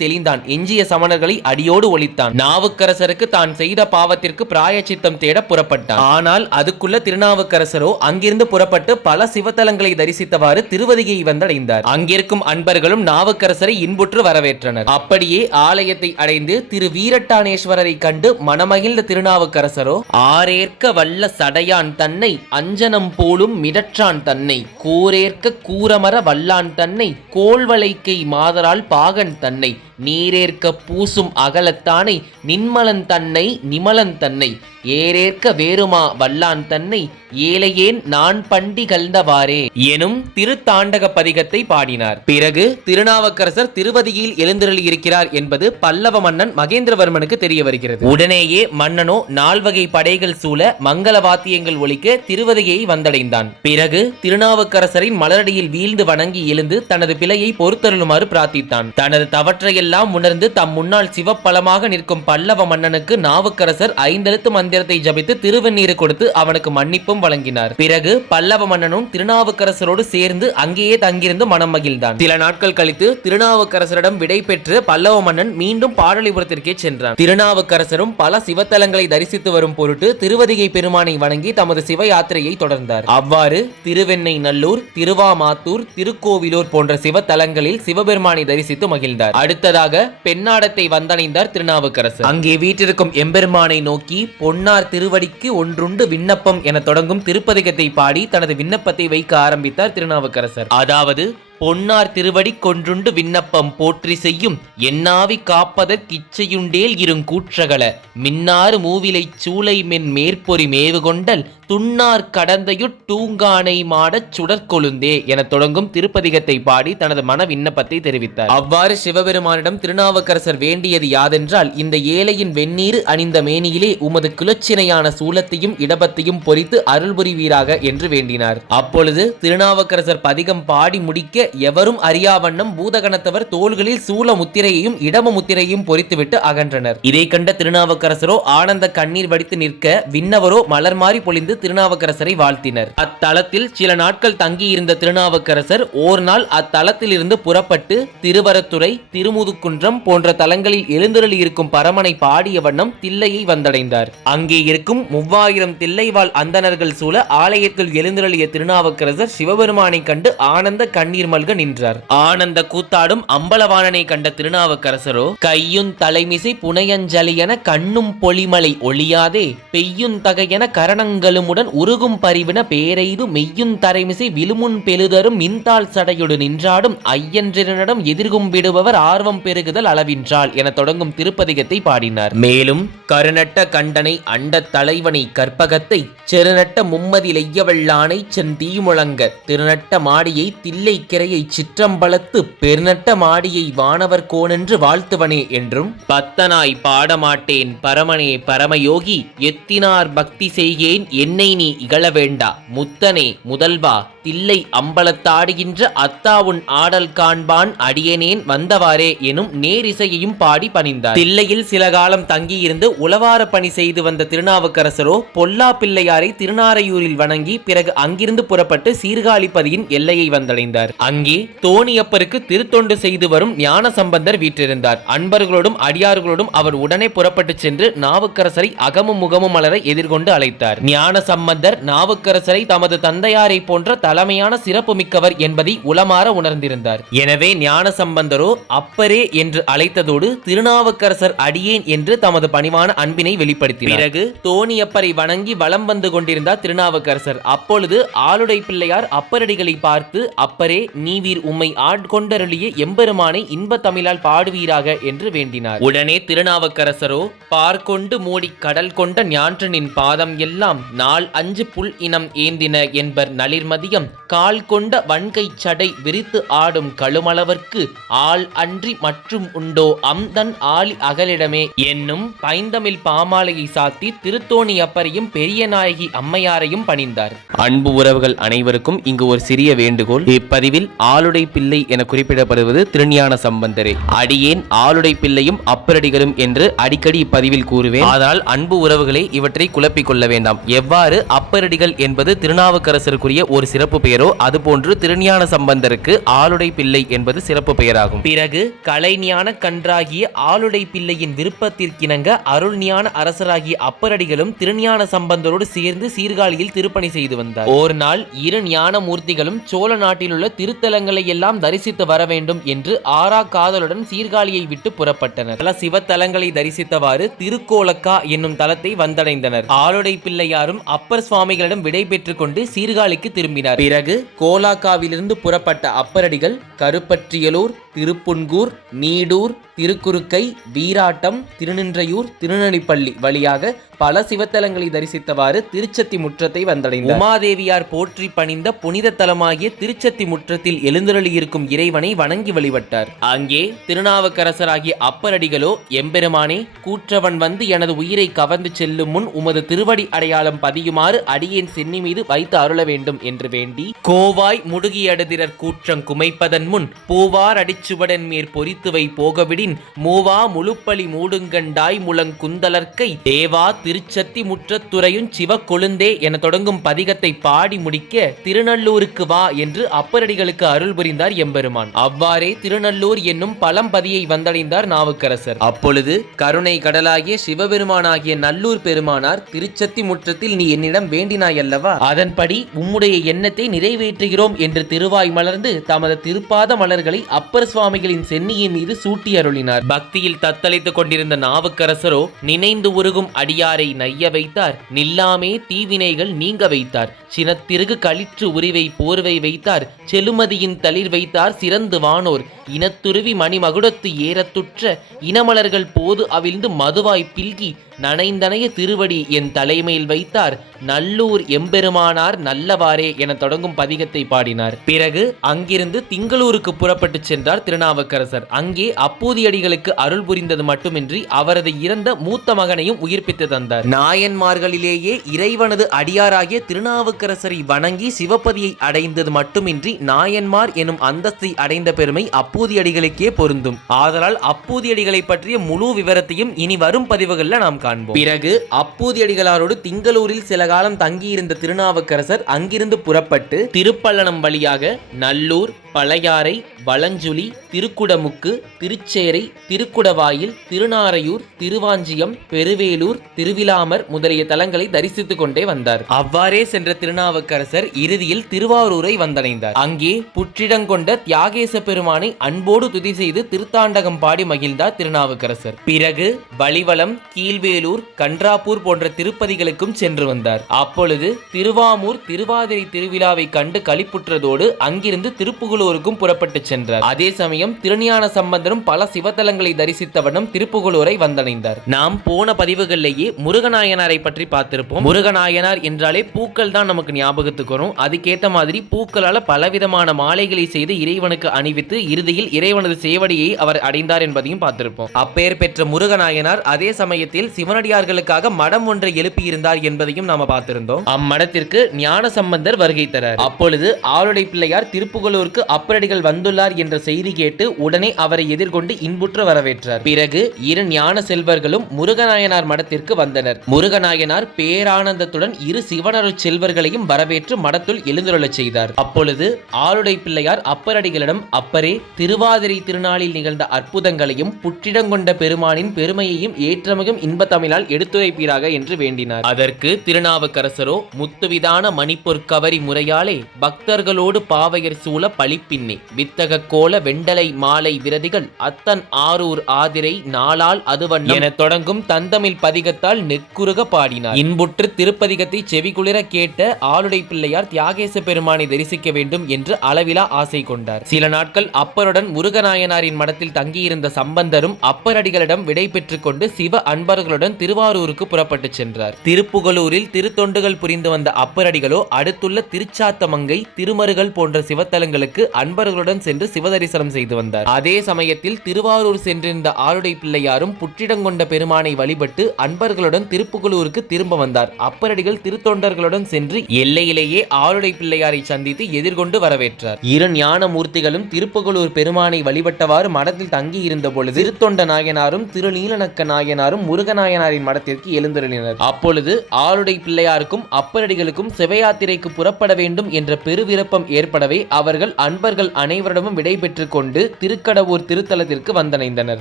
தெளிந்தான், எஞ்சிய சமணர்களை அடியோடு ஒழித்தான். நாவுக்கரசருக்கு தான் செய்த பாவத்திற்கு பிராயச்சித்தம் தேட புறப்பட்டான். ஆனால் அதுக்குள்ள திருநாவுக்கரசரோ அங்கிருந்து புறப்பட்டு பல சிவத்தலங்களை தரிசித்தவாறு திருவதியை வந்தடைந்தார். அங்கிருக்கும் அன்பர்களும் நாவுக்கரசரை இன்புற்று வரவேற்றனர். அப்படியே ஆலயத்தை அடைந்து திரு வீரட்டானேஸ்வரரை கண்டு மனமகிழ்ந்த திருநாவுக்கரசரோ ஆரேற்க வல்ல சடையான் தன்னை அஞ்சனம் போலும் மிடற்றான் தன்னை கூரேற்க கூரமர வல்லான் தன்னை கோள்வளைக்கை மாதரால் பாகன் தன்னை நீரேற்க பூசும் அகலத்தானை நின்மலன் தன்னை நிமலன் தன்னை ஏரேற்க வேறுமா வல்லான் தன்னை ஏழையேன் நான் பண்டி கழ்ந்தவாறே எனும் திருத்தாண்டக பதிகத்தை பாடினார். பிறகு திருநாவுக்கரசர் திருவதியில் எழுந்தருளி இருக்கிறார் என்பது பல்லவ மன்னன் மகேந்திரவர்மனுக்கு தெரிய வருகிறது. உடனேயே மன்னனோ 4 வகை படைகள் சூழ மங்கள வாத்தியங்கள் ஒலிக்க திருவதியை வந்தடைந்தான். பிறகு திருநாவுக்கரசரின் மலரடியில் வீழ்ந்து வணங்கி எழுந்து தனது பிழையை பொறுத்தருளுமாறு பிரார்த்தித்தான். தனது தவற்றையெல்லாம் உணர்ந்து தம் முன்னால் சிவப்பலமாக நிற்கும் பல்லவ மன்னனுக்கு நாவுக்கரசர் 5 எழுத்து மந்திரத்தை ஜபித்து திருவெண்ணீர் கொடுத்து அவனுக்கு மன்னிப்பும் வழங்கினார். பிறகு பல்லவ மன்னனும் திருநாவுக்கரசரோடு சேர்ந்து அங்கேயே தங்கியிருந்து மனம் மகிழ்ந்தான். சில நாட்கள் கழித்து திருநாவுக்கரசரிடம் விடை பெற்று பல்லவ மன்னன் மீண்டும் பாடலிபுரத்திற்கே சென்றான். திருநாவுக்கரசரும் பல சிவத்தலங்களை தரிசித்து வரும் பொருட்டு திருவதிகை பெருமானை வணங்கி தமது சிவ யாத்திரையை தொடர்ந்தார். அவ்வாறு திருவெண்ணை நல்லூர், திருவாமாத்தூர், திருக்கோவிலூர் போன்ற சிவத்தலங்களில் சிவபெருமானை தரிசித்து மகிழ்ந்தார். அடுத்ததாக பெண்ணாடத்தை வந்தடைந்தார் திருநாவுக்கரசர். அங்கே வீற்றிருக்கும் எம்பெருமானை நோக்கி பொன்னார் திருவடிக்கு ஒன்றுண்டு விண்ணப்பம் என தொடங்கும் திருப்பதிகத்தை பாடி தனது விண்ணப்பத்தை வைக்க ஆரம்பித்தார் திருநாவுக்கரசர். அதாவது பொன்னார் திருவடி கொன்றுண்டு விண்ணப்பம் போற்றி செய்யும் என்னாவி காப்பதற்கிச்சையுண்டேல் இருங்கூற்றகல மின்னாறு மூவிலை சூளை மென் மேற்பொறி மேவு கொண்டல் துன்னார் கடந்தையுட் தூங்கானை மாடச் சுடற்கொழுந்தே என தொடங்கும் திருப்பதிகத்தை பாடி தனது மன விண்ணப்பத்தை தெரிவித்தார். அவ்வாறு சிவபெருமானிடம் திருநாவுக்கரசர் வேண்டியது யாதென்றால், இந்த ஏழையின் வெந்நீர் அணிந்த மேனியிலே உமது குலச்சினையான சூலத்தையும் இடபத்தையும் பொறித்து அருள் புரிவீராக என்று வேண்டினார். அப்பொழுது திருநாவுக்கரசர் பதிகம் பாடி முடிக்க எவரும் அறியாவண்ணம் பூதகணத்தவர் தோள்களில் சூல முத்திரையையும் இடம முத்திரையையும் பொறித்துவிட்டு அகன்றனர். இதை கண்ட திருநாவுக்கரசரோ ஆனந்த கண்ணீர் வடித்து நிற்க, விண்ணவரோ மலர் மாறி பொழிந்து திருநாவுக்கரசரை வாழ்த்தினர். அத்தலத்தில் சில நாட்கள் தங்கியிருந்த திருநாவுக்கரசர் ஓர் நாள் அத்தலத்தில் இருந்து புறப்பட்டு திருவரத்துறை, திருமுதுக்குன்றம் போன்ற தலங்களில் எழுந்தருளி இருக்கும் பரமனை பாடிய வண்ணம் தில்லையை வந்தடைந்தார். அங்கே இருக்கும் 3000 தில்லைவாழ் அந்தணர்கள் சூழ ஆலயத்தில் எழுந்தருளிய திருநாவுக்கரசர் சிவபெருமானை கண்டு ஆனந்த கண்ணீர் மல்க நின்றார். ஆனந்த கூத்தாடும் அம்பலவாணனை கண்ட திருநாவுக்கரசரோ கையுந் தலைமிசை புனையஞ்சலியன கண்ணும் பொலிமலை ஒளியாதே பெய்யுந் தகையன கரணங்களுமுடன் உருகும் பரிவின பேரெய்து மெய்யுந் தரைமிசை விழுமுன் பெழுதரும் மின்தாள் சடையொடு நின்றாடும் ஐயன்றினிடம் எதிர்கும் விடுபவர் ஆர்வம் பெருகுதல் அளவின்றால் என தொடங்கும் திருப்பதிகத்தை பாடினார். மேலும் கருநட்ட கண்டனை அண்ட தலைவனை கற்பகத்தை செருநட்ட மும்மதிலெய்யவல்லானை சென் தீமுழங்க திருநட்ட மாடியை தில்லை கிரையை சிற்றம்பலத்து பெருநட்ட மாடியை வானவர் கோனென்று வாழ்த்துவனே என்றும் பத்தனாய் பாடமாட்டேன் பரமனே பரமயோகி எத்தினார் பக்தி செய்கேன் என்னை நீ இகழ வேண்டா முத்தனே முதல்வா தில்லை அம்பலத்தாடுகின்ற அத்தாவுன் ஆடல் காண்பான் அடியனேன் வந்தவாறே எனும் நேரிசையையும் பாடி பணிந்தார். தில்லையில் சில காலம் தங்கியிருந்து உளவார பணி செய்து வந்த திருநாவுக்கரசரோ பொல்லா பிள்ளையாரை திருநாரையூரில் வணங்கி பிறகு அங்கிருந்து புறப்பட்டு சீர்காழிப்பதியின் எல்லையை வந்தடைந்தார். அங்கே தோணியப்பருக்கு திருத்தொண்டு செய்து வரும் ஞான சம்பந்தர் வீற்றிருந்தார். அன்பர்களோடும் அடியார்களோடும் அவர் உடனே புறப்பட்டு சென்று நாவுக்கரசரை அகமும் முகமும் மலர எதிர்கொண்டு அழைத்தார். ஞான சம்பந்தர் நாவுக்கரசரை தமது தந்தையாரை போன்ற தலைமையான சிறப்பு மிக்கவர் என்பதை உளமாற உணர்ந்திருந்தார். எனவே ஞான சம்பந்தரோ அப்பரே என்று அழைத்ததோடு திருநாவுக்கரசர் அடியேன் என்று தமது பணிவான அன்பினை வெளிப்படுத்தினார். பிறகு தோணியப்பரை வணங்கி வலம் வந்து கொண்டிருந்தார் திருநாவுக்கரசர். அப்பொழுது ஆளுடை பிள்ளையார் அப்பரடிகளை பார்த்து, அப்பரே நீவீர் உம்மை ஆட்கொண்டருளிய எம்பெருமானை இன்ப தமிழால் பாடுவீராக என்று வேண்டினார். உடனே திருநாவுக்கரசரோ பார்க்கொண்டு மூடி கடல் கொண்ட ஞான்றனின் பாதம் எல்லாம் நாள் 5 புல் இனம் ஏந்தின என்பர் நளிர்மதியம் கால் கொண்ட வன்கை சடை விரித்து ஆடும் கழுமளவர்க்கு ஆள் அன்றி மற்றும் உண்டோ அம்தன் ஆளி அகலிடமே என்னும் பைந்தமிழ் பாமாலையை சாத்தி திருத்தோணி அப்பரையும் பெரிய நாயகி அம்மையாரையும் பணிந்தார். அன்பு உறவுகள் அனைவருக்கும் இங்கு ஒரு சிறிய வேண்டுகோள். இப்பதிவில் ஆளுடை பிள்ளை என குறிப்பிடப்படுவது திருஞான சம்பந்தரே. அடியேன் ஆளுடை பிள்ளையும் அப்பரடிகளும் என்று அடிக்கடி இப்பதிவில் கூறுவேன். ஆனால் அன்பு உறவுகளை இவற்றை குழப்பிக் கொள்ள வேண்டாம். எவ்வாறு அப்பரடிகள் என்பது திருநாவுக்கரசருக்குரிய ஒரு சிறப்பு பெயரோ அதுபோன்று திருஞான சம்பந்தருக்கு ஆளுடை பிள்ளை என்பது சிறப்பு பெயராகும். பிறகு கலைஞான கன்றாகிய ஆளுடை பிள்ளையின் விருப்பத்திற்கிணங்க அருள்ஞான அரசராகிய அப்பரடிகளும் திருஞான சம்பந்தரோடு சேர்ந்து சீர்காழியில் திருப்பணி செய்து வந்தார். ஒரு நாள் இரு ஞான மூர்த்திகளும் சோழ நாட்டில் உள்ள திருத்தலங்களை எல்லாம் தரிசித்து வர வேண்டும் என்று ஆறா காதலுடன் சீர்காழியை விட்டு புறப்பட்டனர். பல சிவத்தலங்களை தரிசித்தவாறு திருக்கோலக்கா என்னும் தலத்தை வந்தடைந்தனர். ஆளுடை பிள்ளையாரும் அப்பர் சுவாமிகளிடம் விடை பெற்றுக் கொண்டு சீர்காழிக்கு திரும்பினார். பிறகு கோலாக்காவிலிருந்து புறப்பட்ட அப்பரடிகள் கருப்பற்றியலூர், திருப்புன்கூர், நீடூர், திருக்குறுக்கை, வீராட்டம், திருநின்றையூர், திருநெல்லிப்பள்ளி வழியாக பல சிவத்தலங்களை தரிசித்தவாறு திருச்சத்தி முற்றத்தை வந்தடைந்தார். உமாதேவியார் போற்றி பணிந்த புனித தலமாகிய திருச்சத்தி முற்றத்தில் எழுந்தருளியிருக்கும் இறைவனை வணங்கி வழிபட்டார். அங்கே திருநாவுக்கரசராகிய அப்பரடிகளோ, எம்பெருமானே, கூற்றவன் வந்து எனது உயிரை கவர்ந்து செல்லும் முன் உமது திருவடி அடையாளம் பதியுமாறு அடியேன் சென்னி மீது வைத்து அருள வேண்டும் என்று வேண்டி, கோவாய் முடுகியடுதிரர் கூற்றங் குமைப்பதன் முன் பூவார் அடிச்சுவடன் மேற் பொறித்துவை போகவிடின் மூவா முழுப்பலி மூடுங்கண்டாய் முழங்குந்தலர்க்கை தேவா திருச்சத்தி முற்றத்துறையும் சிவ கொழுந்தே என தொடங்கும் பதிகத்தை பாடி முடிக்க திருநல்லூருக்கு வா என்று அப்பரடிகளுக்கு அருள் புரிந்தார் எம்பெருமான். அவ்வாறே திருநல்லூர் என்னும் பழம்பதியை வந்தடைந்தார் நாவுக்கரசர். அப்பொழுது கருணை கடலாகிய சிவபெருமானாகிய நல்லூர் பெருமானார், திருச்சத்தி முற்றத்தில் நீ என்னிடம் வேண்டினாய் அல்லவா, அதன்படி உம்முடைய எண்ணத்தை நிறைவேற்றுகிறோம் என்று திருவாய் மலர்ந்து தமது திருப்பாத மலர்களை அப்பர் சுவாமிகளின் சென்னியின் மீது சூட்டி அருளினார். பக்தியில் தத்தளித்துக் கொண்டிருந்த நாவுக்கரசரோ நினைந்து உருகும் அடியாரை நைய வைத்தார். நில்லாமே தீவினைகள் நீங்க வைத்தார். சினத்திற்கு களிற்று உரிவை போர்வை வைத்தார். செலுமதியின் தளிர் வைத்தார் சிறந்து வானோர். இனத்துருவி மணிமகுடத்து ஏறத்துற்ற இனமலர்கள் போது அவிழ்ந்து மதுவாய் பில்கி நனைந்தனைய திருவடி என் தலைமையில் வைத்தார். நல்லூர் எம்பெருமானார் நல்லவாறே என தொடங்கும் பதிகத்தை பாடினார். பிறகு அங்கிருந்து திங்களூருக்கு புறப்பட்டு சென்றார் திருநாவுக்கரசர். அங்கே அப்பூதியடிகளுக்கு அருள் புரிந்தது மட்டுமின்றி அவரது இறந்த மூத்த மகனையும் உயிர்ப்பித்து தந்தார். நாயன்மார்களிலேயே இறைவனது அடியாராகிய திருநாவுக்கரசரை வணங்கி சிவபதியை அடைந்தது மட்டுமின்றி நாயன்மார் எனும் அந்தஸ்தை அடைந்த பெருமை அப்பூதியடிகளுக்கே பொருந்தும். ஆதலால் அப்பூதியடிகளை பற்றிய முழு விவரத்தையும் இனி வரும் பதிவுகளில் நாம் காண்போம். பிறகு அப்பூதியடிகளாரோடு திங்களூரில் சில காலம் தங்கியிருந்த திருநாவுக்கரசர் அங்கிருந்து புறப்பட்டு திருப்பள்ளனம் வழியாக நல்லூர், பழையாறை, வளஞ்சுழி, திருக்குடமுக்கு, திருச்சேரை, திருக்குடவாயில், திருநாரையூர், திருவாஞ்சியம், பெருவேலூர், திருவிலாமர் முதலிய தலங்களை தரிசித்துக் கொண்டே வந்தார். அவ்வாறே சென்ற திருநாவுக்கரசர் இறுதியில் திருவாரூரை வந்தடைந்தார். அங்கே புற்றிடங்கொண்ட தியாகேச பெருமானை அன்போடு துதி செய்து திருத்தாண்டகம் பாடி மகிழ்ந்தார் திருநாவுக்கரசர். பிறகு வலிவலம், கீழ்வேலூர், கன்றாப்பூர் போன்ற திருப்பதிகளுக்கும் சென்று வந்தார். அப்பொழுது திருவாமூர் திருவாதிரை திருவிழாவை கண்டு களிப்புற்றதோடு அங்கிருந்து திருப்புகலூருக்கும் புறப்பட்டு சென்றார். அதே சமயம் திருஞான சம்பந்தரும் பல சிவத்தலங்களை தரிசித்தவனும் திருப்புகலூரை வந்தடைந்தார். நாம் போன பதிவுகளிலேயே முருகநாயனாரை பற்றி பார்த்திருப்போம். முருகநாயனார் என்றாலே பூக்கள் தான் நமக்கு ஞாபகத்துக்கு வரும். அதுக்கேற்ற மாதிரி பூக்களால பலவிதமான மாலைகளை செய்து இறைவனுக்கு அணிவித்து இறுதியில் இறைவனது சேவடியை அவர் அடைந்தார் என்பதையும் பார்த்திருப்போம். அப்பெயர் பெற்ற முருகநாயனார் அதே சமயத்தில் சிவனடியார்களுக்காக மடம் ஒன்றை எழுப்பியிருந்தார் என்பதையும் நாம பார்த்திருந்தோம். அம்மடத்திற்கு ஞான சம்பந்தர் வருகை தரார். அப்பொழுது ஆளுடை பிள்ளையார் திருப்புகலூருக்கு அப்பரடிகள் வந்துள்ளார் என்ற செய்தி கேட்டு உடனே அவரை எதிர்கொண்டு இன்புற்று வரவேற்றார். பிறகு இரு ஞான செல்வர்களும் முருகநாயனார் மடத்திற்கு வந்தனர். முருகநாயனார் பேரானந்தத்துடன் இரு சிவனருட் செல்வர்களையும் வரவேற்று மடத்துள் எழுந்துள்ளச் செய்தார். அப்பொழுது ஆளுடை பிள்ளையார் அப்பரடிகளிடம், அப்பரே, திருவாதிரை திருநாளில் நிகழ்ந்த அற்புதங்களையும் புற்றிடங்கொண்ட பெருமானின் பெருமையையும் ஏற்றமிகும் இன்ப தமிழால் எடுத்துரைப்பீராக என்று வேண்டினார். அதற்கு திருநாவுக்கரசரோ, முத்துவிதான மணிப்பொற்கவரி முறையாலே பக்தர்களோடு பாவையர் சூழ பழிப்பின்னே வித்தக கோல வெண்டலை மாலை விரதிகள் அத்தன் ஆரூர் ஆதிரை நாளால் அதுவன் என தொடங்கும் தந்தமிழ் பதிகத்தால் நெக்குருக பாடினார். இன்புற்று திருப்பதிகத்தை செவிகுளிர கேட்ட ஆளுடை பிள்ளையார் தியாகேச பெருமானை தரிசிக்க வேண்டும் என்று அளவிலா ஆசை கொண்டார். சில நாட்கள் அப்பருடன் முருகநாயனாரின் மடத்தில் தங்கியிருந்த சம்பந்தரும் அப்பரடிகளிடம் விடை பெற்றுக் கொண்டு சிவ அன்பர்களுடன் திருவாரூருக்கு புறப்பட்டு சென்றார். திருப்புகலூரில் திருத்தொண்டுகள் புரிந்து வந்த அப்பரடிகளோ அடுத்துள்ள திருச்சாத்தமங்கை, திருமருகல் போன்ற சிவத்தலங்களுக்கு அன்பர்களுடன் சென்று சிவதரிசனம் செய்து வந்தார். அதே சமயத்தில் திருவாரூர் சென்றிருந்த ஆளுடை பிள்ளையாரும் புற்றிடங்கொண்ட பெருமானை வழிபட்டு அன்பர்களுடன் திருப்புகலூருக்கு திரும்ப வந்தார். அப்பரடிகள் திருத்தொண்டர்களுடன் சென்று எல்லையிலேயே ஆளுடை பிள்ளையாரை சந்தித்து எதிர்கொண்டு வரவேற்றார். இரு ஞான மூர்த்திகளும் திருப்புகலூர் பெருமானை வழிபட்டவாறு மடத்தில் தங்கி இருந்த பொழுது திருத்தொண்ட நாயனாரும் திருநீலநக்க நாயனாரும் முருகநாயனாரின் மடத்திற்கு எழுந்தருளினர். அப்பொழுது ஆளுடை பிள்ளையாருக்கும் அப்பரடிகளுக்கும் சிவயாத்திரைக்கு புறப்பட வேண்டும் என்ற பெருவிருப்பம் ஏற்படவே அவர்கள் அன்பர்கள் அனைவரிடமும் விடை பெற்றுக் கொண்டு திருக்கடவூர் திருத்தலத்திற்கு வந்தடைந்தனர்.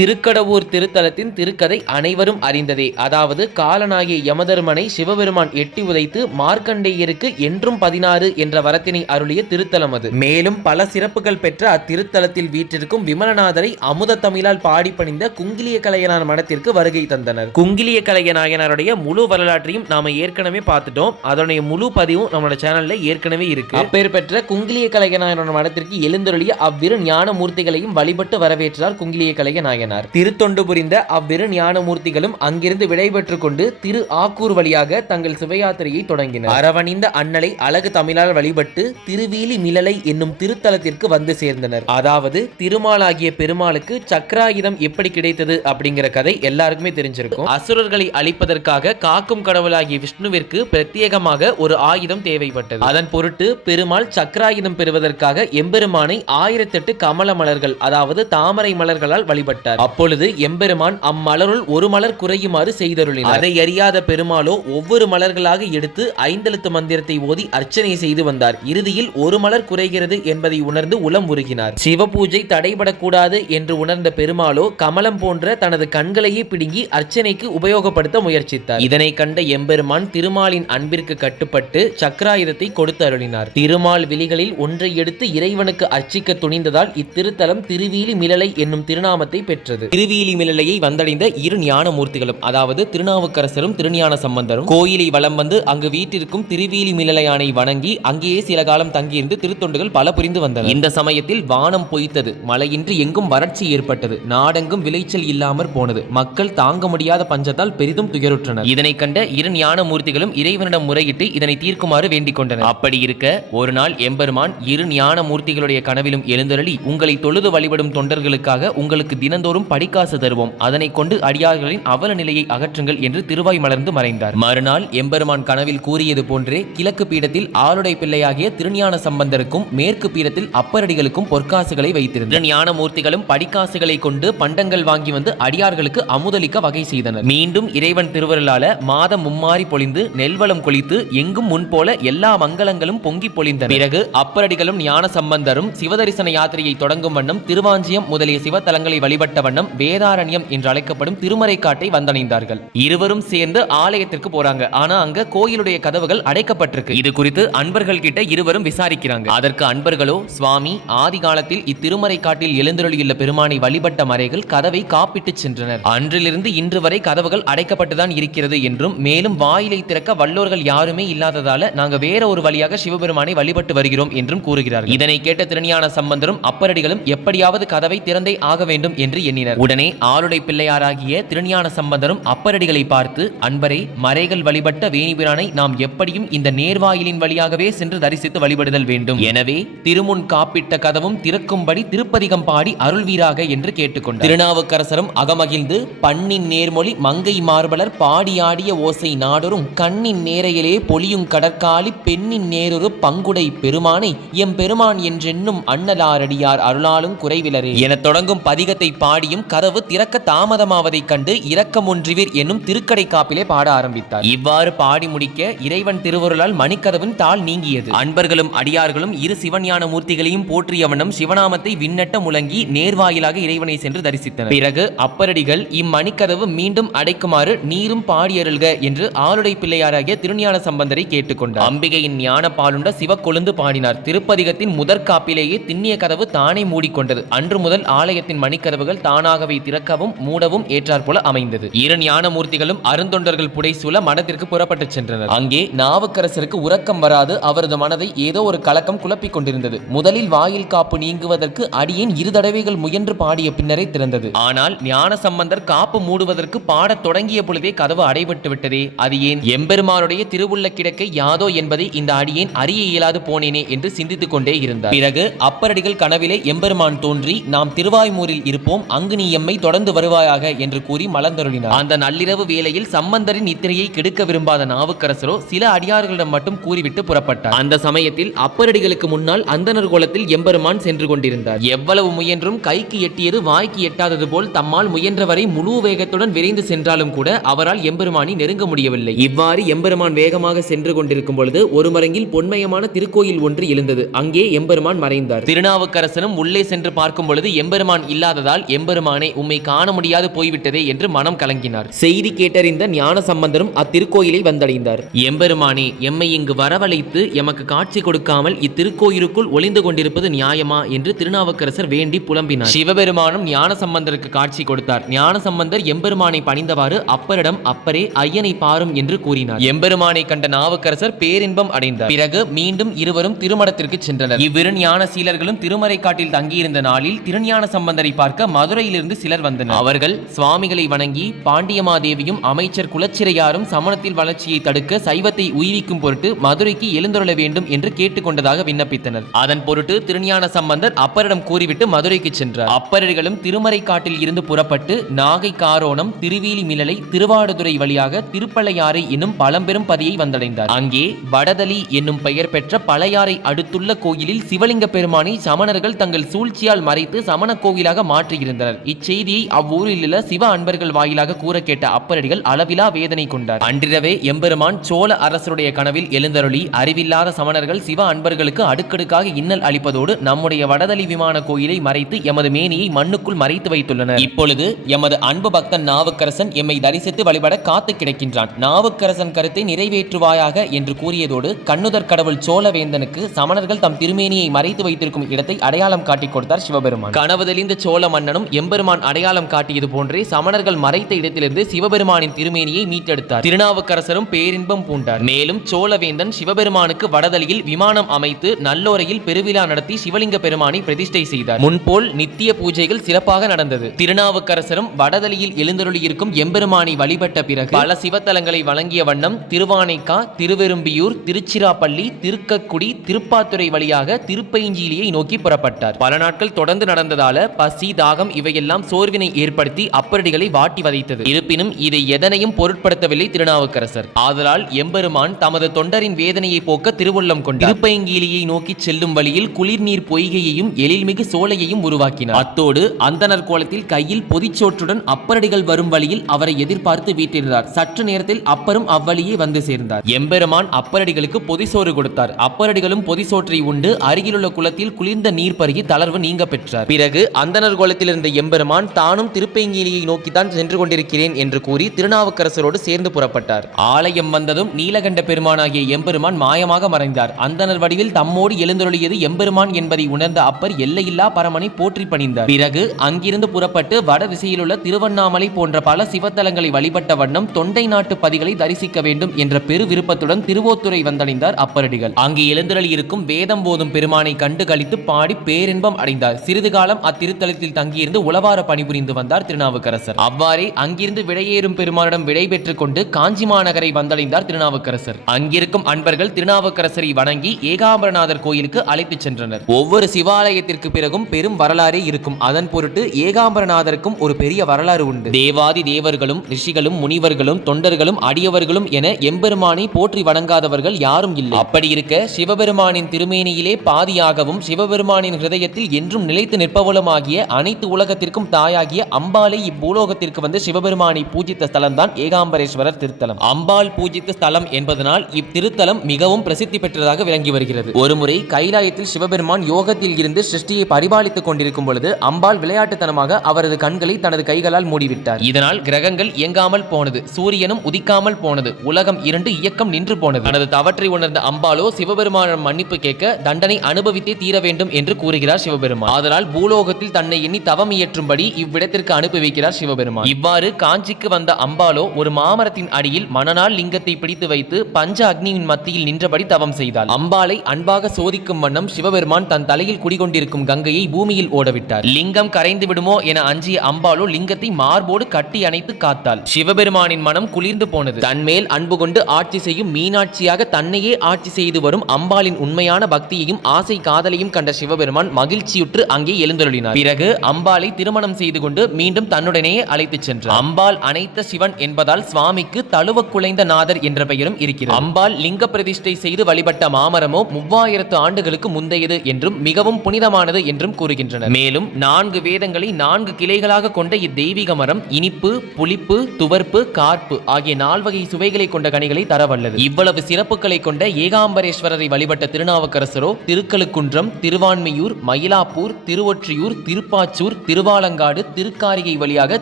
திருக்கடவூர் திருத்தலத்தின் திருக்கதை அனைவரும் அறிந்ததே. அதாவது காலனாகிய யமதர்மனை சிவபெருமான் எட்டி உதைத்து மார்க்கண்டேயருக்கு என்றும் 16 என்ற வரத்தினை அருளிய திருத்தலம் அது. மேலும் பல சிறப்புகள் பெற்ற அத்திருத்தலத்தில் வீற்றிருக்கும் விமலநாதரை அமுத தமிழால் பாடி பணிந்த குங்கிலிய கலையனார் மடத்திற்கு வருகை தந்தனர். குங்கிலிய கலைய நாயனாருடைய முழு வரலாற்றையும் நாம ஏற்கனவே பார்த்துட்டோம். அதனுடைய முழு பதிவும் நம்மளோட சேனல்ல ஏற்கனவே இருக்கு. அப்பேர் பெற்ற குங்கிலிய கலைய நாயனார் மடத்திற்கு எழுந்தருளிய அவ்விரு ஞான மூர்த்திகளையும் வழிபட்டு வரவேற்றார் குங்கிலிய கலைய நாயனார். திருத்தொண்டு புரிந்த அவ்விரு ஞான மூர்த்திகளும் அங்கிருந்து விடைபெற்றுக் கொண்டு திரு ஆக்கூர் வழியாக தங்கள் சிவயாத்திரையை தொடங்கினர். அரவணிந்த அண்ணலை அழகு தமிழால் வழிபட்டு திருவீலி மிலலை என்னும் திருத்தலத்திற்கு வந்து சேர்ந்தனர். அதாவது திருமாலாகிய பெருமாளுக்கு சக்கராயுதம் எப்படி கிடைத்தது அப்படிங்கிற கதை எல்லாருக்குமே தெரிஞ்சிருக்கும். அசுரர்களை அழிப்பதற்காக காக்கும் கடவுளாகிய விஷ்ணுவிற்கு பிரத்யேகமாக ஒரு ஆயுதம் தேவைப்பட்டது. அதன் பொருட்டு பெருமாள் சக்கராயுதம் பெறுவதற்காக எம்பெருமானை 1008 கமல மலர்கள் அதாவது தாமரை மலர்களால் வழிபட்டார். அப்பொழுது எம்பெருமான் அம்மலருள் ஒரு மலர் குறையுமாறு செய்தருளினார். அதை அறியாத பெருமாளோ ஒவ்வொரு மலர்களாக எடுத்து 5 எழுத்து மந்திரத்தை ஓதி அர்ச்சனை செய்து வந்தார். இறுதியில் ஒரு மலர் குறைகிறது என்பதை உணர்ந்து உளம் உருகினார். சிவ பூஜை தடைபடக்கூடாது என்று உணர்ந்த பெருமாளோ கமலம் போன்ற தனது கண்களையே பிடுங்கி அர்ச்சனைக்கு உபயோகப்படுத்த முயற்சித்தார். இதனை கண்ட எம்பெருமான் திருமாலின் அன்பிற்கு கட்டுப்பட்டு சக்கராயுதத்தை கொடுத்து அருளினார். திருமால் விழிகளில் ஒன்றை எடுத்து இறைவனுக்கு அர்ச்சிக்க துணிந்ததால் இத்திருத்தலம் திருவீலி மிலலை என்னும் திருநாமத்தை பெற்றது. திருவீலி மிலலையை வந்தடைந்த இரு ஞான மூர்த்திகளும் அதாவது திருநாவுக்கரசரும் திருஞான சம்பந்தரும் கோயிலை வலம் வந்து அங்கு வீட்டிற்கும் திருவீலி மிலலையானை வணங்கி அங்கேயே சில காலம் தங்கியிருந்து திருத்தொண்டுகள் பல புரிந்து வந்தனர். இந்த சமயத்தில் வானம் பொய்த்தது. மழையின்றி எங்கும் வறட்சி ஏற்பட்டது. நாடெங்கும் விளைச்சல் இல்லாமற் போனது. மக்கள் தாங்க முடியாத பஞ்சத்தால் பெரிதும் துயருற்றனர். இதனை கண்ட இரு ஞான மூர்த்திகளும் இறைவனிடம் முறையிட்டு இதனை தீர்க்குமாறு வேண்டிக் கொண்டனர். அப்படி இருக்க ஒரு நாள் எம்பெருமான் இரு ஞான மூர்த்திகளுடைய கனவிலும் எழுந்தருளி உங்களை தொழுது வழிபடும் தொண்டர்களுக்காக உங்களுக்கு தினந்தோறும் படிக்காசு தருவோம். அதனை கொண்டு அடியார்களின் அவல நிலையை அகற்றுங்கள் என்று திருவாய் மலர்ந்து மறைந்தார். மறுநாள் எம்பெருமான் கனவில் கூறியது போன்றே கிழக்கு பீடத்தில் ஆளுடை பிள்ளையாகிய திருஞான சம்பந்தருக்கும் மேற்கு பீடத்தில் அப்பரடிகளுக்கும் பொற்காசுகளை வைத்திருந்தார். ஞான மூர்த்திகளும் படிக்காசுகளை கொண்டு பண்டங்கள் வாங்கி வந்து அடியார்களுக்கு அமுதளிக்க வகை செய்தனர். மீண்டும் இறைவன் திருவருளால மாதம் மும்மாறி பொழிந்து நெல்வளம் கொளித்து எங்கும் முன்போல எல்லா மங்களங்களும் பொங்கி பொழிந்தன. பிறகு அப்பரடிகளும் ஞான சம்பந்தரும் சிவதரிசன யாத்திரையை தொடங்கும் வண்ணம் திருவாஞ்சியம் முதலிய சிவத்தலங்களை வழிபட்ட வண்ணம் வேதாரண்யம் என்று அழைக்கப்படும் திருமறைக்காட்டை வந்தடைந்தார்கள். இருவரும் சேர்ந்து ஆலயத்திற்கு போறாங்க. ஆனா அங்க கோயிலுடைய கதவுகள் அடைக்கப்பட்டிருக்கு. இது குறித்து அன்பர்கள் கிட்ட இருவரும் விசாரிக்கிறாங்க. அதற்கு அன்பர்களோ சுவாமி ஆதி காலத்தில் இத்திருமறைக்காட்டில் எழுந்தருளியுள்ள பெருமானை வழிபட்ட மறைகள் கதவை காப்பிட்டு சென்றனர். அன்றிலிருந்து இன்று வரை கதவுகள் அடைக்கப்பட்டுதான் இருக்கிறது என்றும் மேலும் வாயிலை திறக்க வல்லோர்கள் யாருமே இல்லாததால நாங்க வேற ஒரு வழியாக சிவபெருமானை வழிபட்டு வருகிறோம் என்றும் கூறுகிறார்கள். இதனை கேட்ட திருஞான சம்பந்தரும் அப்பரடிகளும் எப்படியாவது கதவை திறந்தே ஆக வேண்டும் என்று எண்ணினர். உடனே ஆளுடை பிள்ளையாராகிய திருஞான சம்பந்தரும் அப்பரடிகளை பார்த்து அன்பரே மறைகள் வழிபட்ட வேணிபிரானை நாம் எப்படியும் இந்த நேர்வாயிலின் வழியாகவே சென்று தரிசித்து வழிபடுதல் வேண்டும். எனவே திருமுன் காப்பிட்ட கதவும் திறக்கும்படி திருப்பதிகம் பாடி அருள்வீராக என்று கேட்டுக்கொண்டார். திருநாவுக்கரசரும் அகமகிழ்ந்து பண்ணின் நேர்மொழி மங்கை மார்பலர் பாடியாடிய ஓசை நாடொரும் கண்ணின் நேரையிலே பொலியும் கடற்காலி பெண்ணின் நேரொரு பங்குடை பெருமானை எம் பெருமான் என்றென்னும் அண்ணலாரடியார் அருளாலும் குறைவிலரே என தொடங்கும் பதிகத்தை பாடியும் கதவு திறக்க தாமதமாவதைக் கண்டு இரக்கம் ஒன்றிவீர் என்னும் திருக்கடை காப்பிலே பாட ஆரம்பித்தார். இவ்வாறு பாடி முடிக்க இறைவன் திருவருளால் மணிக்கதவின் தாள் நீங்கியது. அன்பர்களும் அடியார்களும் இரு சிவஞான மூர்த்திகளையும் போற்றியவனும் சிவநாமத்தை விண்ணட்ட முழங்கி நேர்வாயிலாக இறைவனை சென்று தரிசித்தனர். பிறகு அப்பரடிகள் இம்மணிக்கதவு மீண்டும் அடைக்குமாறு நீரும் பாடியருள்க என்று ஆளுடை பிள்ளையாராகிய திருஞான சம்பந்தரை கேட்டுக்கொண்டார். அம்பிகையின் ஞான பாலுண்ட சிவக்கொழுந்து பாடினார். திருப்பதிகத்தின் முதற்காப்பிலேயே திண்ணிய கதவு தானே மூடிக்கொண்டது. அன்று முதல் ஆலயத்தின் மணிக்கதவுகள் தானாகவே திறக்கவும் மூடவும் ஏற்றாற்போல அமைந்தது. இரு ஞான மூர்த்திகளும் அருந்தொண்டர்கள் புடைசூழ மடத்திற்கு புறப்பட்டு சென்றனர். அங்கே நாவுக்கரசருக்கு உறக்கம் வராது. அவரது மனதை ஏதோ ஒரு கலக்கம் குழப்பிக் கொண்டிருந்தது. முதலில் வாயில் காப்பு நீங்குவதற்கு அடியேன் 2 தடவைகள் முயன்று பாடிய பின்னரே திறந்தது. ஆனால் ஞான சம்பந்தர் காப்பு மூடுவதற்கு பாடத் தொடங்கிய பொழுதே கதவு அடைபட்டு விட்டதே. அது ஏன்? எம்பெருமானுடைய திருவுள்ள கிடக்கை யாதோ என்பதை இந்த அடியேன் அறிய இயலாது போனேனே என்று சிந்தித்துக் கொண்டே இருந்தார். கொண்டிருந்தார். பிறகு அப்பரடிகள் கனவிலே எம்பெருமான் தோன்றி, நாம் திருவாய்மூரில் இருப்போம், அங்கு நீ எம்மை தொடர்ந்து வருவாயாக என்று கூறி மலர்ந்தருளினார். அந்த நள்ளிரவு வேளையில் சம்பந்தரின் நித்திரையை கெடுக்க விரும்பாத நாவுக்கரசரோ சில அடியார்களிடம் மட்டும் கூறிவிட்டு புறப்பட்டார். அந்த சமயத்தில் அப்பரடிகளுக்கு முன்னால் அந்தணர் கோலத்தில் எம்பெருமான் சென்று கொண்டிருந்தார். எவ்வளவு முயன்றும் கைக்கு எட்டியது வாய்க்கு எட்டாதது போல் தம்மால் முயன்றவரை முழு வேகத்துடன் விரைந்து சென்றாலும் கூட அவரால் எம்பெருமானை நெருங்க முடியவில்லை. இவ்வாறு எம்பெருமான் வேகமாக சென்று கொண்டிருக்கும் பொழுது ஒரு மரங்கில் பொன்மயமான திருக்கோயில் ஒன்று எழுந்தது. அங்கே எம்பெருமான் மறைந்தார். திருநாவுக்கரசனும் உள்ளே சென்று பார்க்கும் பொழுது எம்பெருமான் இல்லாததால், எம்பெருமானை உம்மை காண முடியாது போய்விட்டதே என்று மனம் கலங்கினார். செய்தி கேட்டறிந்த ஞான சம்பந்தரும் அத்திருக்கோயிலை வந்தடைந்தார். எம்பெருமானே, எம்மை இங்கு வரவழைத்து எமக்கு காட்சி கொடுக்காமல் இத்திருக்கோயிலுக்குள் ஒளிந்து கொண்டிருப்பது நியாயமா என்று திருநாவுக்கரசர் வேண்டி புலம்பினார். சிவபெருமானும் ஞான சம்பந்தருக்கு காட்சி கொடுத்தார். ஞான சம்பந்தர் எம்பெருமானை பணிந்தவாறு அப்பரிடம், அப்பரே ஐயனை பாரும் என்று கூறினார். எம்பெருமானை கண்ட நாவுக்கரசர் பேரின்பம் அடைந்தார். பிறகு மீண்டும் இருவரும் திருமணத்திற்கு சென்றனர். இவ்விரு ஞான சீலர்களும் திருமறைக்காட்டில் தங்கியிருந்த நாளில் திருஞான சம்பந்தரை பார்க்க மதுரையிலிருந்து சிலர் வந்தனர். அவர்கள் சுவாமிகளை வணங்கி பாண்டியமாதேவியும் அமைச்சர் குலச்சிறையாரும் சமணத்தில் வளர்ச்சியை தடுக்க சைவத்தை உயிரிக்கும் பொருட்டு மதுரைக்கு எழுந்தருள வேண்டும் என்று கேட்டுக்கொண்டதாக விண்ணப்பித்தனர். அதன் பொருட்டு திருஞான சம்பந்தர் அப்பரிடம் கூறிவிட்டு மதுரைக்கு சென்றார். அப்பரடிகளும் திருமறைக்காட்டில் இருந்து புறப்பட்டு நாகை காரோணம், திருவீலி மிலலை, திருவாடுதுறை வழியாக திருப்பளையாறை என்னும் பழம்பெரும் பதியை வந்தடைந்தார். அங்கே வடதலி என்னும் பெயர் பெற்ற பழையாறை அடுத்துள்ள கோயிலில் சிவலிங்க பெருமானை சமணர்கள் தங்கள் சூழ்ச்சியால் மறைத்து சமண கோவிலாக மாற்றியிருந்தனர். இச்செய்தியை அவ்வூரில் உள்ள சிவ அன்பர்கள் வாயிலாக கூற கேட்ட அப்பரடிகள் அளவிலா வேதனை கொண்டார். அன்றிரவே எம்பெருமான் சோழ அரசருடைய கனவில் எழுந்தருளி, அறிவில்லாத சமணர்கள் சிவ அன்பர்களுக்கு அடுக்கடுக்காக இன்னல் அளிப்பதோடு நம்முடைய வடதலி விமான கோயிலை மறைத்து எமது மேனியை மண்ணுக்குள் மறைத்து வைத்துள்ளனர். இப்பொழுது எமது அன்பு பக்தன் நாவுக்கரசன் எம்மை தரிசித்து வழிபட காத்து கிடக்கின்றான். நாவுக்கரசன் கருத்தை நிறைவேற்றுவாயாக என்று கூறியதோடு கண்ணுதர் கடவுள் சோழவேந்தனுக்கு சமணர்கள் தம் திருமேனியை மறைத்து வைத்திருக்கும் இடத்தை அடையாளம் காட்டிக் கொடுத்தார் சிவபெருமான். கனவு தெளிந்த சோழ மன்னனும் எம்பெருமான் அடையாளம் காட்டியது போன்றே சமணர்கள் மறைத்த இடத்திலிருந்து சிவபெருமானின் திருமேனியை மீட்டெடுத்தார். திருநாவுக்கரசரும் பேரின்பம் பூண்டார். மேலும் சோழவேந்தன் சிவபெருமானுக்கு வடதலியில் விமானம் அமைத்து நல்லோரையில் பெருவிழா நடத்தி சிவலிங்க பெருமானை பிரதிஷ்டை செய்தார். முன்போல் நித்திய பூஜைகள் சிறப்பாக நடந்தது. திருநாவுக்கரசரும் வடதலியில் எழுந்தருளியிருக்கும் எம்பெருமானை வழிபட்ட பிறகு பல சிவத்தலங்களை வழங்கிய வண்ணம் திருவானைக்கா, திருவெரும்பியூர், திருச்சிராப்பள்ளி, திருக்கக்குடி, திருப்பாத்துறை வழியாக திருப்பைஞ்சீலியை நோக்கி புறப்பட்டார். பல நாட்கள் தொடர்ந்து நடந்ததால பசி, தாகம் இவையெல்லாம் சோர்வினை ஏற்படுத்தி அப்பரடிகளை வாட்டி வதைத்தது. இருப்பினும் இதை எதனையும் பொருட்படுத்தவில்லை திருநாவுக்கரசர். ஆதலால் எம்பெருமான் தமது தொண்டரின் வேதனையை போக்க திருவுள்ளம் கொண்டார். திருப்பைங்கீலியை நோக்கி செல்லும் வழியில் குளிர்நீர் பொய்கையையும் எழில்மிகு சோலையையும் உருவாக்கினார். அத்தோடு அந்தணர் கோலத்தில் கையில் பொதிச்சோற்றுடன் அப்பரடிகள் வரும் வழியில் அவரை எதிர்பார்த்து வீட்டிருந்தார். சற்று நேரத்தில் அப்பரும் அவ்வழியே வந்து சேர்ந்தார். எம்பெருமான் அப்பரடிகளுக்கு பொதிசோறு கொடுத்தார். அப்பரடிகளும் பொதிசோற்றை உண்டு அருகிலுள்ள குளத்தில் குளிர்ந்த நீர் பருகி தளர்வு நீங்க பெற்றார். பிறகு அந்தணர் கோலத்தில் இருந்த எம்பெருமான் தானும் திருப்பைங்கீலியை நோக்கித்தான் சென்று கொண்டிருக்கிறேன் என்று கூறி திருநாவுக்கரசரோடு சேர்ந்து புறப்பட்டார். ஆலயம் வந்ததும் நீலகண்ட பெருமானாகிய எம்பெருமான் மாயமாக மறைந்தார். அந்தணர் வடிவில் தம்மோடு எழுந்தருளியது எம்பெருமான் என்பதை உணர்ந்த அப்பர் எல்லையில்லா பரமனை போற்றி பணிந்தார். பிறகு அங்கிருந்து புறப்பட்டு வட திசையில் உள்ள திருவண்ணாமலை போன்ற பல சிவத்தலங்களை வழிபட்ட வண்ணம் தொண்டை நாட்டு பதிகளை தரிசிக்க வேண்டும் என்ற பெரு விருப்பத்துடன் திருவோத்துறை வந்தடைந்தார் அப்பரடிகள். அங்கு எழுந்தருளி இருக்கும் வேதம் போதும் பெருமானை கண்டு கழித்து பாடி பேரின்பம் அடைந்தார். சிறிது காலம் அத்திருத்தலத்தில் தங்கியிருந்து உளவார பணிபுரிந்து வந்தார் திருநாவுக்கரசர். அவ்வாறே அங்கிருந்து விடையேறும் பெருமானிடம் விடை பெற்றுக் கொண்டு காஞ்சி மாநகரை வந்தடைந்தார் திருநாவுக்கரசர். அங்கிருக்கும் அன்பர்கள் திருநாவுக்கரசரை வணங்கி ஏகாம்பரநாதர் கோயிலுக்கு அழைத்துச் சென்றனர். ஒவ்வொரு சிவாலயத்திற்கு பிறகும் பெரும் வரலாறே இருக்கும். அதன் பொருட்டு ஏகாம்பரநாதருக்கும் ஒரு பெரிய வரலாறு உண்டு. தேவாதி தேவர்களும் ரிஷிகளும் முனிவர்களும் தொண்டர்களும் அடியவர்களும் என எம்பெருமானை போற்றி வணங்காதவர்கள் யாரும் இல்லை. அப்படி இருக்க சிவபெருமானின் திருமேனியிலே பாதியாகவும் சிவபெருமானின் ஹிருதயத்தில் என்றும் நிலைத்து நிற்பவளுமாகிய அனைத்து உலகத்திற்கும் தாயாகிய அம்பாளை இப்பூலோகத்திற்கு வந்து சிவபெருமானை பூஜித்த ஸ்தலம்தான் ஏகாம்பரேஸ்வரர் திருத்தலம். அம்பாள் பூஜித்த ஸ்தலம் என்பதனால் இத்திருத்தலம் மிகவும் பிரசித்தி பெற்றதாக விளங்கி வருகிறது. ஒருமுறை கைலாயத்தில் சிவபெருமான் யோகத்தில் இருந்து சிருஷ்டியை பரிபாலித்துக் கொண்டிருக்கும் பொழுது அம்பாள் விளையாட்டுத்தனமாக அவரது கண்களை தனது கைகளால் மூடிவிட்டார். இதனால் கிரகங்கள் இயங்காமல் போனது, சூரியனும் உதிக்காமல் போனது, உலகம் இரண்டு இயக்கம் நின்று போனது. தனது தவற்றை உணர்ந்த அம்பாளோ சிவபெருமானிடம் மன்னிப்பு கேட்க தண்டனை அனுபவித்தே தீர வேண்டும் என்று கூறுகிறார் சிவபெருமான். அதனால் பூலோகத்தில் தன்னை எண்ணி தவம் இயற்றும்படி இவ்விடத்திற்கு அனுப்பி வைக்கிறார் சிவபெருமான். இவ்வாறு காஞ்சிக்கு வந்த அம்பாளோ ஒரு மாமரத்தின் அடியில் மணநாள் லிங்கத்தை பிடித்து வைத்து பஞ்ச அக்னியின் மத்தியில் நின்றபடி தவம் செய்தாள். அம்பாளை அன்பாக சோதிக்கும் வண்ணம் சிவபெருமான் தன் தலையில் குடிகொண்டிருக்கும் கங்கையை பூமியில் ஓடவிட்டார். லிங்கம் கரைந்து விடுமோ என அஞ்சிய அம்பாளோ லிங்கத்தை மார்போடு கட்டி அணைத்து காத்தாள். சிவபெருமானின் மனம் குளிர்ந்து போனது. தன்மேல் அன்பு கொண்டு ஆட்சி செய்யும் மீனாட்சியாக தன்னையே ஆட்சி செய்து வரும் அம்பாளின் உண்மையான பக்தியையும் ஆசை காதலையும் கண்ட சிவபெருமான் மகிழ்ச்சியுற்று அங்கே எழுந்தருளினார். பிறகு அம்பாளை திருமணம் செய்து கொண்டு மீண்டும் தன்னுடனே அழைத்துச் சென்றார். அம்பாள் அனைத்த சிவன் என்பதால் சுவாமிக்கு தழுவ குலைந்த நாதர் என்ற பெயரும் இருக்கிறது. அம்பாள் லிங்க பிரதிஷ்டை செய்து வழிபட்ட மாமரமோ 3000 ஆண்டுகளுக்கு முந்தையது என்றும் மிகவும் புனிதமானது என்றும் கூறுகின்றனர். மேலும் 4 வேதங்களை 4 கிளைகளாக கொண்ட இத்தெய்வீக மரம் இனிப்பு, புளிப்பு, துவர்ப்பு, கார்ப்பு ஆகிய 4 வகை சுவைகளை கொண்ட கனிகளை தரவல்லது. இவ்வளவு சிறப்புகளை கொண்ட ஏகாம்பரேஸ்வரரை வழிபட்ட திருநாவுக்கரசரோ திருக்கழுக்குன்றம், திருவான்மியூர், மயிலாப்பூர், திருவொற்றியூர், திருப்பாச்சூர், திருவாலங்காடு, திருக்காரிகை வழியாக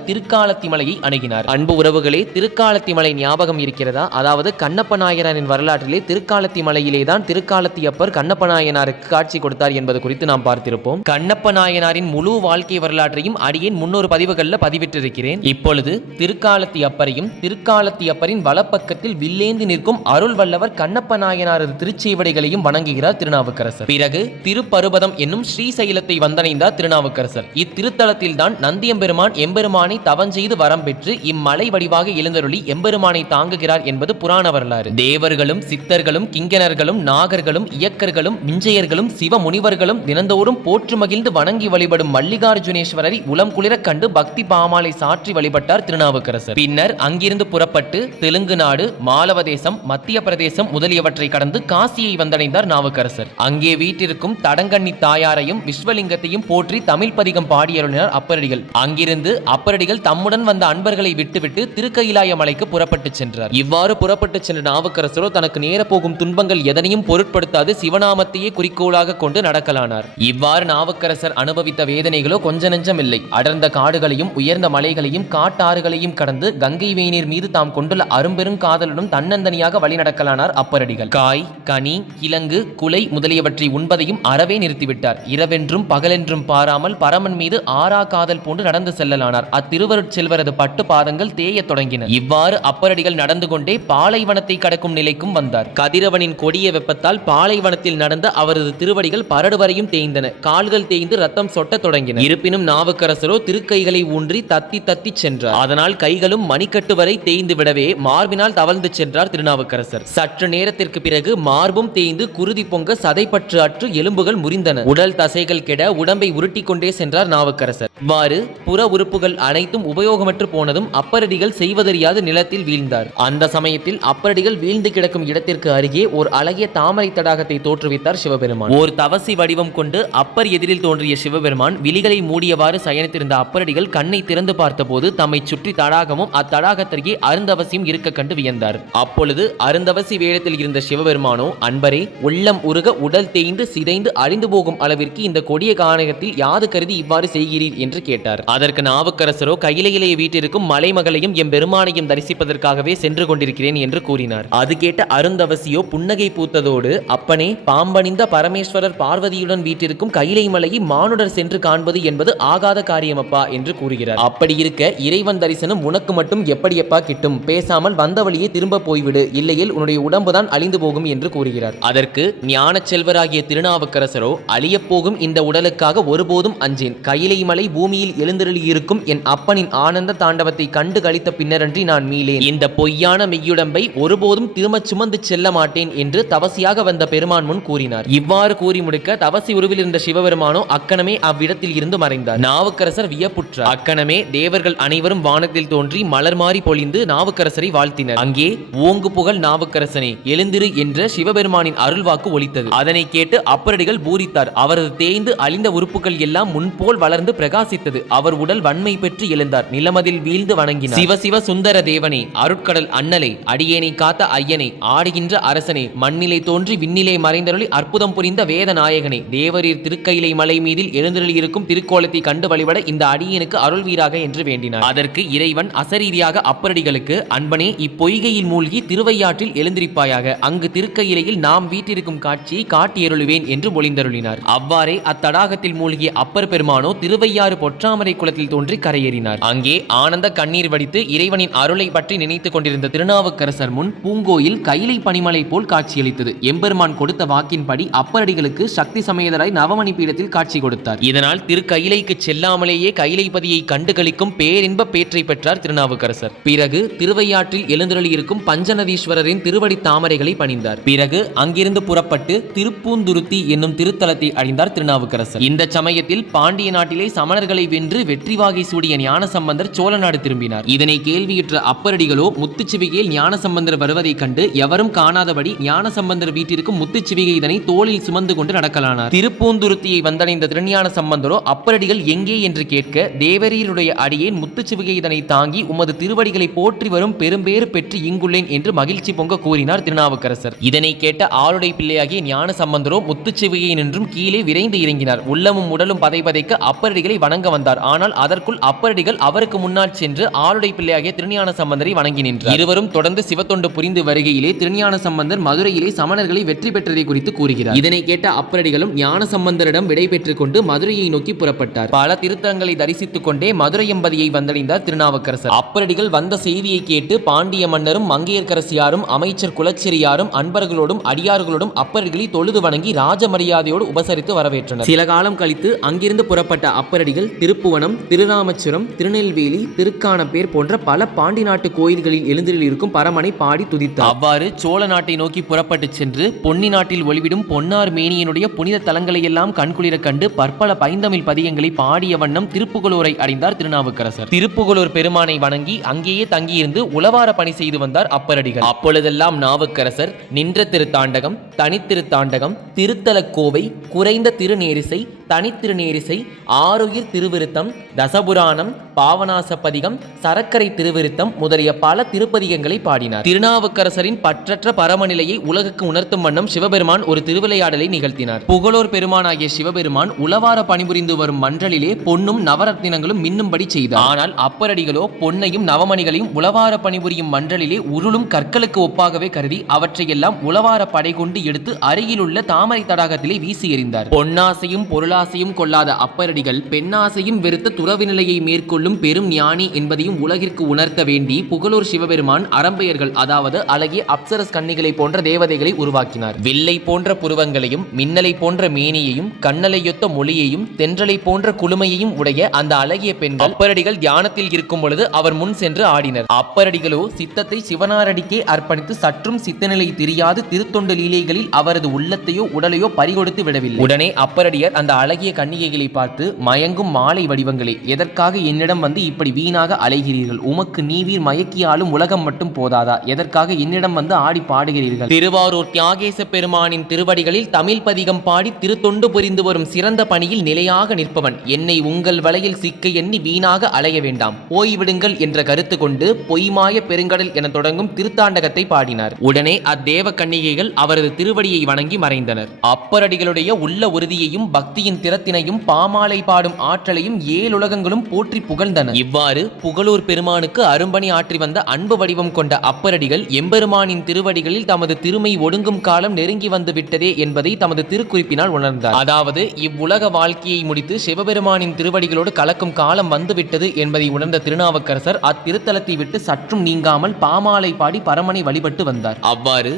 திருக்காலத்தி மலையை அணுகினார். அன்பு உறவுகளே, திருக்காலத்தி மலை ஞாபகம் இருக்கிறதா? அதாவது கண்ணப்ப நாயனாரின் வரலாற்றிலே திருக்காலத்தி மலையிலே தான் திருக்காலத்தி அப்பர் கண்ணப்ப நாயனாருக்கு காட்சி கொடுத்தார் என்பது குறித்து நாம் பார்த்திருப்போம். கண்ணப்ப நாயனாரின் முழு வாழ்க்கை வரலாற்றையும் அடியேன் 300 பதிவுகளில் பதிவிட்டிருக்கிறேன். இப்பொழுது திருக்காலத்தி அப்பரையும் திருக்காலத்தி அப்பரின் வலப்பக்கத்தில் வில்லேந்து நிற்கும் அருள் வல்லவர் கண்ணப்ப நாயனாரது திருச்சேவடைகளையும் வணங்குகிறார் திருநாவுக்கரசர். பிறகு திருப்பருபதம் என்னும் ஸ்ரீசைலத்தை வந்தடைந்தார் திருநாவுக்கரசர். இத்திருத்தலத்தில் தான் நந்தியம்பெருமான் எம்பெருமானை தவஞ்செய்து வரம் பெற்று இம்மலை வடிவாக எழுந்தருளி எம்பெருமானை தாங்குகிறார் என்பது புராண வரலாறு. தேவர்களும் சித்தர்களும் கிங்கணர்களும் நாகர்களும் இயக்கர்களும் மிஞ்சையர்களும் சிவ முனிவர்களும் தினந்தோறும் போற்று மகிழ்ந்து வணங்கி வழிபடும் மல்லிகார்ஜுனேஸ்வரரை உளம் குளிர கண்டு பக்தி பாமாலை சாற்றி வழிபட்டார் திருநாவுக்கரசர். பின்னர் அங்கிருந்து புறப்பட்டு தெலுங்கு நாடு, மாலவதேசம், மத்திய பிரதேசம் முதலியவற்றை கடந்து காசியை வந்தடைந்தார் நாவுக்கரசர். அங்கே வீட்டிற்கும் தடங்கண்ணி தாயாரையும் விஸ்வலிங்கத்தையும் போற்றி தமிழ் பதிகம் பாடியருளினார் அப்பரடிகள். அங்கிருந்து அப்பரடிகள் தம்முடன் வந்த அன்பர்களை விட்டுவிட்டு திருக்கயிலாய மலைக்கு புறப்பட்டு சென்றார். இவ்வாறு புறப்பட்டு சென்ற நாவுக்கரசரோ தனக்கு நேரப்போகும் துன்பங்கள் எதனையும் பொருட்படுத்தாது சிவநாமத்தையே குறிக்கோளாக கொண்டு நடக்கலானார். இவ்வாறு நாவுக்கரசர் அனுபவித்த வேதனைகளோ கொஞ்ச நெஞ்சம் இல்லை. அடர்ந்த காடுகளையும் உயர்ந்த மலைகளையும் காட்டாறுகளையும் கடந்து கங்கை வேணீர் மீது தாம் கொண்டுள்ள அரும்பெரும் காதலுடன் தன்னந்தனியாக வழி நடக்கலானார் அப்பரடிகள். காய், கனி, கிழங்கு, குலை முதலியவற்றை உண்பதையும் அறவே நிறுத்திவிட்டார். இரவென்றும் பகலென்றும் பாராமல் பரமன் மீது ஆறா காதல் போன்று நடந்து செல்லலானார். அத்திருவருட்செல்வரது பட்டு பாதங்கள் தேயத் தொடங்கின. இவ்வாறு அப்பரடிகள் நடந்து கொண்டே பாலைவனத்தை கடக்கும் நிலைக்கும் வந்தார். கதிரவனின் கொடிய வெப்பத்தால் பாலைவனத்தில் நடந்த அவரது திருவடிகள் பரடு வரையும் தேய்ந்தன. கால்கள் தேய்ந்து ரத்தம் சொட்ட தொடங்கின. இருப்பினும் நாவுக்கரசரோ திருக்கைகளை ஊன்றி தத்தி தத்தி சென்றார். அதனால் கைகளும் மணிக்கட்டு வரை தேய்ந்து விடவே மார்பினால் தவழ்ந்து சென்றார் திருநாவுக்கரசர். சற்று நேரத்திற்கு பிறகு மார்பும் தேய்ந்து குருதி பொங்க சதைப்பற்று அற்று எலும்புகள் முறிந்தன. உடல் தசைகள் கெட உடம்பை உருட்டி கொண்டே சென்றார் நாவுக்கரசர். இவ்வாறு புற உறுப்புகள் அனைத்தும் உபயோகமற்று போனதும் அப்பரடிகள் செய்வதறியாது நிலத்தில் வீழ்ந்தார். அந்த சமயத்தில் அப்பரடிகள் வீழ்ந்து கிடக்கும் இடத்திற்கு அருகே ஒரு அழகிய தாமரை தடாகத்தை தோற்றுவித்தார் சிவபெருமான். ஓர் தவசி வடிவம் கொண்டு அப்பர் எதிரில் தோன்றிய சிவபெருமான் விழிகளை மூடியவாறு சயனித்திருந்த அப்பரடிகள் கண்ணை திறந்து பார்த்தபோது தம்மை சுற்றி தடாகமும் அத்தடாகத்திற்கே அருந்தவசியும் இருக்க கண்டு வியந்தார். அப்பொழுது அருந்தவசி வேடத்தில் இருந்த சிவபெருமானோ, அன்பரே, உள்ளம் உருக உடல் தேய்ந்து சிதைந்து அழிந்து போகும் அளவிற்கு இந்த கொடிய கானகத்தில் யாது கருதி இவ்வாறு செய்கிறீர் என்று கேட்டார். அதற்கு நாவுக்கரசரோ, கையிலேயே வீட்டிற்கும் மலைமகளையும் எம்பெருமானையும் தரிசிப்பதற்காகவே சென்று கொண்டிருக்கிறேன் என்று கூறினார். அது கேட்ட அருந்தவசியோ புன்னகை பூத்ததோடு, அப்பனே, பாம்பணிந்த பரமேஸ்வரர் பார்வதியுடன் வீட்டிற்கும் கைலை மலையை மானுடர் சென்று காண்பது என்பது ஆகாத காரியமப்பா என்று கூறுகிறார். அப்படி இருக்க இறைவன் தரிசனம் உனக்கு மட்டும் எப்படியப்பா கிட்டும்? பேசாமல் வந்த வழியே திரும்ப போய்விடு, இல்லையில் உன்னுடைய உடம்புதான் அழிந்து போகும் என்று கூறுகிறார். அதற்கு ஞான செல்வராகிய திருநாவுக்கரசரோ, அழியப் போகும் இந்த உடலுக்காக ஒருபோதும் அஞ்சேன். கைலை மலை பூமியில் எழுந்தருளியிருக்கும் என் அப்பனின் ஆனந்த தாண்டவத்தை கண்டு கழித்த பின்னரன்றி நான் மீளேன். இந்த பொய்யான மெய்யுடம்பை ஒருபோதும் திரும்பச் சுமந்து செல்ல மாட்டேன் என்று தவசியாக வந்த பெருமான் முன் கூறினார். இவ்வாறு கூறி முடிக்க தவசி உருவில் இருந்த சிவபெருமானோ அக்கணமே அவ்விடத்தில் இருந்து மறைந்தார். நாவுக்கரசர் வியப்புற்றார். அக்கணமே தேவர்கள் அனைவரும் வானத்தில் தோன்றி மலர் மாறி பொழிந்து நாவுக்கரசரை வாழ்த்தினர். அங்கே ஓங்கு புகழ் நாவுக்கரசனே, எழுந்திரு என்ற சிவபெருமானின் அருள்வாக்கு ஒலித்தது. அதனை கேட்டு அப்பரடிகள் பூரித்தார். அவரது தேய்ந்து அழிந்த உறுப்புகள் எல்லாம் முன்போல் வளர்ந்து பிரகாசித்தது. அவர் உடல் வன்மை பெற்று எழுந்தார். நிலமதில் வீழ்ந்து வணங்கினார். சிவ சிவ சுந்தர தேவனே, அருட்கடல் அண்ணலே, அடியேனை காத்த ஐயனே, ஆடுகின்ற அரசனே, மண்ணிலை தோன்றி விண்ணிலே மறைந்தருளி அற்புதம் புரிந்த வேத நாயகனே, தேவரீர் திருக்கையிலை மலை மீதில் எழுந்தருளியிருக்கும் திருக்கோலத்தை கண்டு வழிபட இந்த அடியனுக்கு அருள்வீராக என்று வேண்டினார். அதற்கு இறைவன் அசரீரியாக அப்பரடிகளுக்கு, அன்பனே, இப்பொய்கையில் மூழ்கி திருவையாற்றில் எழுந்திருப்பாயாக. அங்கு திருக்கையிலையில் நாம் வீட்டிற்கும் காட்சியை காட்டியருளுவேன் என்று மொழிந்தருளினார். அவ்வாறே அத்தடாகத்தில் மூழ்கிய அப்பர் பெருமானோ திருவையாறு பொற்றாமரை குளத்தில் தோன்றி கரையேறினார். அங்கே ஆனந்த கண்ணீர் வடித்து இறைவனின் அருளை பற்றி நினைத்துக் கொண்டிருந்த திருநாவுக்கரசர் முன் பூங்கோயில் கைலை பனிமலை போல் காட்சியளித்தது. எம்பெருமான் கொடுத்த வாக்கின்படி அப்பரடிகளுக்கு சக்தி சமேதராய் நவமணி பீடத்தில் காட்சி கொடுத்தார். இதனால் திருக்கையிலைக்கு செல்லாமலேயே கைலைபதியை கண்டு களிக்கும் பேரின்ப பேற்றை பெற்றார் திருநாவுக்கரசர். பிறகு திருவையாற்றில் எழுந்தருளியிருக்கும் பஞ்சநதீஸ்வரரின் திருவடி தாமரைகளை பணிந்தார். பிறகு அங்கிருந்து புறப்பட்டு திருப்பூந்துறை திருப்பூந்துருத்தி என்னும் திருத்தலத்தை அடைந்தார் திருநாவுக்கரசர். இந்த சமயத்தில் பாண்டிய நாட்டிலே சமணர்களை வென்று வெற்றி வாகை சூடிய ஞானசம்பந்தர் சோழ நாடு திரும்பினார். இதனை கேள்வியுற்ற அப்பரடிகளோ முத்துச்சிவிகையில் ஞானசம்பந்தர் வருவதைக் கண்டு எவரும் காணாதபடி ஞானசம்பந்தர் வீட்டிற்கு முத்துச்சிவிகை இதனை தோளில் சுமந்து கொண்டு நடக்கலானார். திருப்பூந்துருத்தியை வந்தடைந்த திருஞான சம்பந்தரோ அப்பரடிகள் எங்கே என்று கேட்க, தேவரீருடைய அடியேன் முத்துச்சிவிகை இதனை தாங்கி உமது திருவடிகளை போற்றி வரும் பெரும்பேறு பெற்று இங்குள்ளேன் என்று மகிழ்ச்சி பொங்க கூறினார் திருநாவுக்கரசர். இதனை கேட்ட ஆளுடை பிள்ளையாகிய ஞான சம்பந்தரோ முத்துச்சிவிகை நின்றும் கீழே விரைந்து இறங்கினார். உள்ளமும் உடலும் பதைபதைக்க அப்பரடிகளை வணங்க வந்தார். ஆனால் அதற்குள் அப்பரடிகள் அவருக்கு முன்னால் சென்று ஆளுடை பிள்ளையாகிய திருஞான சம்பந்தரை வணங்கி நின்றார். இருவரும் தொடர்ந்து சிவத்தொண்டு புரிந்து வருகையிலே திருஞான சம்பந்தர் மதுரையிலே சமணர்களை வெற்றி பெற்றதை குறித்து கூறுகிறார். இதனை கேட்ட அப்பரடிகளும் ஞான சம்பந்தரிடம் விடை பெற்றுக் கொண்டு மதுரையை நோக்கி புறப்பட்டார். பல திருத்தலங்களை தரிசித்துக் கொண்டே மதுரை எம்பதியை வந்தடைந்தார் திருநாவுக்கரசர். அப்பரடிகள் வந்த செய்தியை கேட்டு பாண்டிய மன்னரும் மங்கையர்க்கரசியாரும் அமைச்சர் குலச்செரியாரும் அன்பர்களோடும் அடியார்களோடும் அப்பரடிகளை தொழுது வணங்கி ராஜ மரியாதையோடு உபசரித்து வரவேற்றனர். சில காலம் கழித்து அங்கிருந்து புறப்பட்ட அப்பரடிகள் திருப்புவனம், திருராமச்சுரம், திருநெல்வேலி, திருக்கானப்பேர் போன்ற பல பாண்டி நாட்டு கோயில்களில் எழுந்தருளி இருக்கும் பரமனை பாடி துதித்தார். அவ்வாறு சோழ நாட்டை நோக்கி புறப்பட்டு சென்று பொன்னி நாட்டில் ஒளிவிடும் பொன்னார் மேனியனுடைய புனித தலங்களை எல்லாம் கண்குளிர கண்டு பற்பல பைந்தமிழ் பதிகங்களை பாடிய வண்ணம் திருப்புகலூரை அடைந்தார் திருநாவுக்கரசர். திருப்புகலூர் பெருமானை வணங்கி அங்கேயே தங்கியிருந்து உளவார பணி செய்து வந்தார் அப்பரடிகள். அப்பொழுதெல்லாம் நாவுக்கரசர் நின்ற திருத்தாண்டகம், தனித்திருத்தாண்டகம், திருத்தலக்கோவை, குறைந்த திருநேரிசை, தனித்திருநேரிசை, ஆருயிர் திருவிருத்தம், தசபுராணம், பாவனாசப்பதிகம், சரக்கரை திருவிருத்தம் முதலிய பல திருப்பதிகங்களை பாடினார். திருநாவுக்கரசரின் பற்றற்ற பரமநிலையை உலகுக்கு உணர்த்தும் வண்ணம் சிவபெருமான் ஒரு திருவிளையாடலை நிகழ்த்தினார். புகழோர் பெருமானாகிய சிவபெருமான் உளவார பணிபுரிந்து வரும் மன்றலிலே பொன்னும் நவரத்தினங்களும் மின்னும்படி செய்தார். ஆனால் அப்பரடிகளோ பொன்னையும் நவமணிகளையும் உளவார பணிபுரியும் மன்றலிலே உருளும் கற்களுக்கு ஒப்பாகவே கருதி அவற்றையெல்லாம் உளவார படை கொண்டு எடுத்து அருகிலுள்ள தாமரை தடாகத்திலே வீசி எறிந்தார். பொன்னாசையும் பொருளாசையும் கொள்ளாத அப்பரடிகள் பெண்ணாசையும் வெறுத்த துறவு நிலையை மேற்கொள்ளும் பெரும் ஞானி என்பதையும் உலகிற்கு உணர்த்த வேண்டி புகழூர் சிவபெருமான் அரம்பையர்கள், அதாவது அழகிய அப்சரஸ் கன்னிகளை போன்ற தேவதைகளை உருவாக்கினார். வில்லை போன்ற புருவங்களையும் மின்னலை போன்ற மேனியையும் கண்ணலையொத்த மொழியையும் தென்றலை போன்ற குளுமையையும் உடைய அந்த அழகிய பெண்கள் அப்பரடிகள் தியானத்தில் இருக்கும் பொழுது அவர் முன் சென்று ஆடினர். அப்பரடிகளோ சித்தத்தை சிவனாரடிக்கே அர்ப்பணித்து சற்றும் சித்தநிலை தெரியாது திருத்தொண்டு லீலைகளில் அவரது உள்ளத்தையோ உடலையோ பறிகொடுத்து விடவில்லை. உடனே அப்பரடியர் அந்த அழகிய கன்னிகைகளை பார்த்து, மயங்கும் மாலை வடிவங்களே, எதற்காக என்னிடம் வந்து இப்படி வீணாக அலைகிறீர்கள்? உமக்கு நீவீர் மயக்கியாலும் உலகம் மட்டும் போதாதா? எதற்காக என்னிடம் வந்து ஆடி பாடுகிறீர்கள்? திருவாரூர் தியாகேச பெருமானின் திருவடிகளில் தமிழ் பதிகம் பாடி திருத்தொண்டு புரிந்து வரும் சிறந்த பணியில் நிலையாக நிற்பவன் என்னை உங்கள் வலையில் சிக்க எண்ணி வீணாக அலைய வேண்டாம், போய்விடுங்கள் என்ற கருத்து கொண்டு பொய்மாய பெருங்கடல் என தொடங்கும் திருத்தாண்டகத்தை பாடினார். உடனே அத்தேவ கன்னிகைகள் அவரது திருவடியை வணங்கி மறைந்தனர். அப்பரடிகளுடைய உள்ள உறுதியையும் பக்தியின் திறத்தினையும் பாமாலை பாடும் ஆற்றலையும் ஏழுலகங்களும் போற்றி புகழ்ந்தன. இவ்வாறு புகழூர் பெருமானுக்கு அரும்பணி ஆற்றி வந்த அன்பு வடிவம் கொண்ட அப்பரடிகள் எம்பெருமானின் திருவடிகளில் தமது திருமை ஒடுங்கும் காலம் நெருங்கி வந்து விட்டதே என்பதை தமது திருக்குறிப்பினால் உணர்ந்தார். அதாவது இவ்வுலக வாழ்க்கையை முடித்து சிவபெருமானின் திருவடிகளோடு கலக்கும் காலம் வந்துவிட்டது என்பதை உணர்ந்த திருநாவுக்கரசர் அத்திருத்தலத்தை விட்டு சற்றும் நீங்காமல் பாமாலை பாடி பரமனை வழிபட்டு வந்தார். அவ்வாறு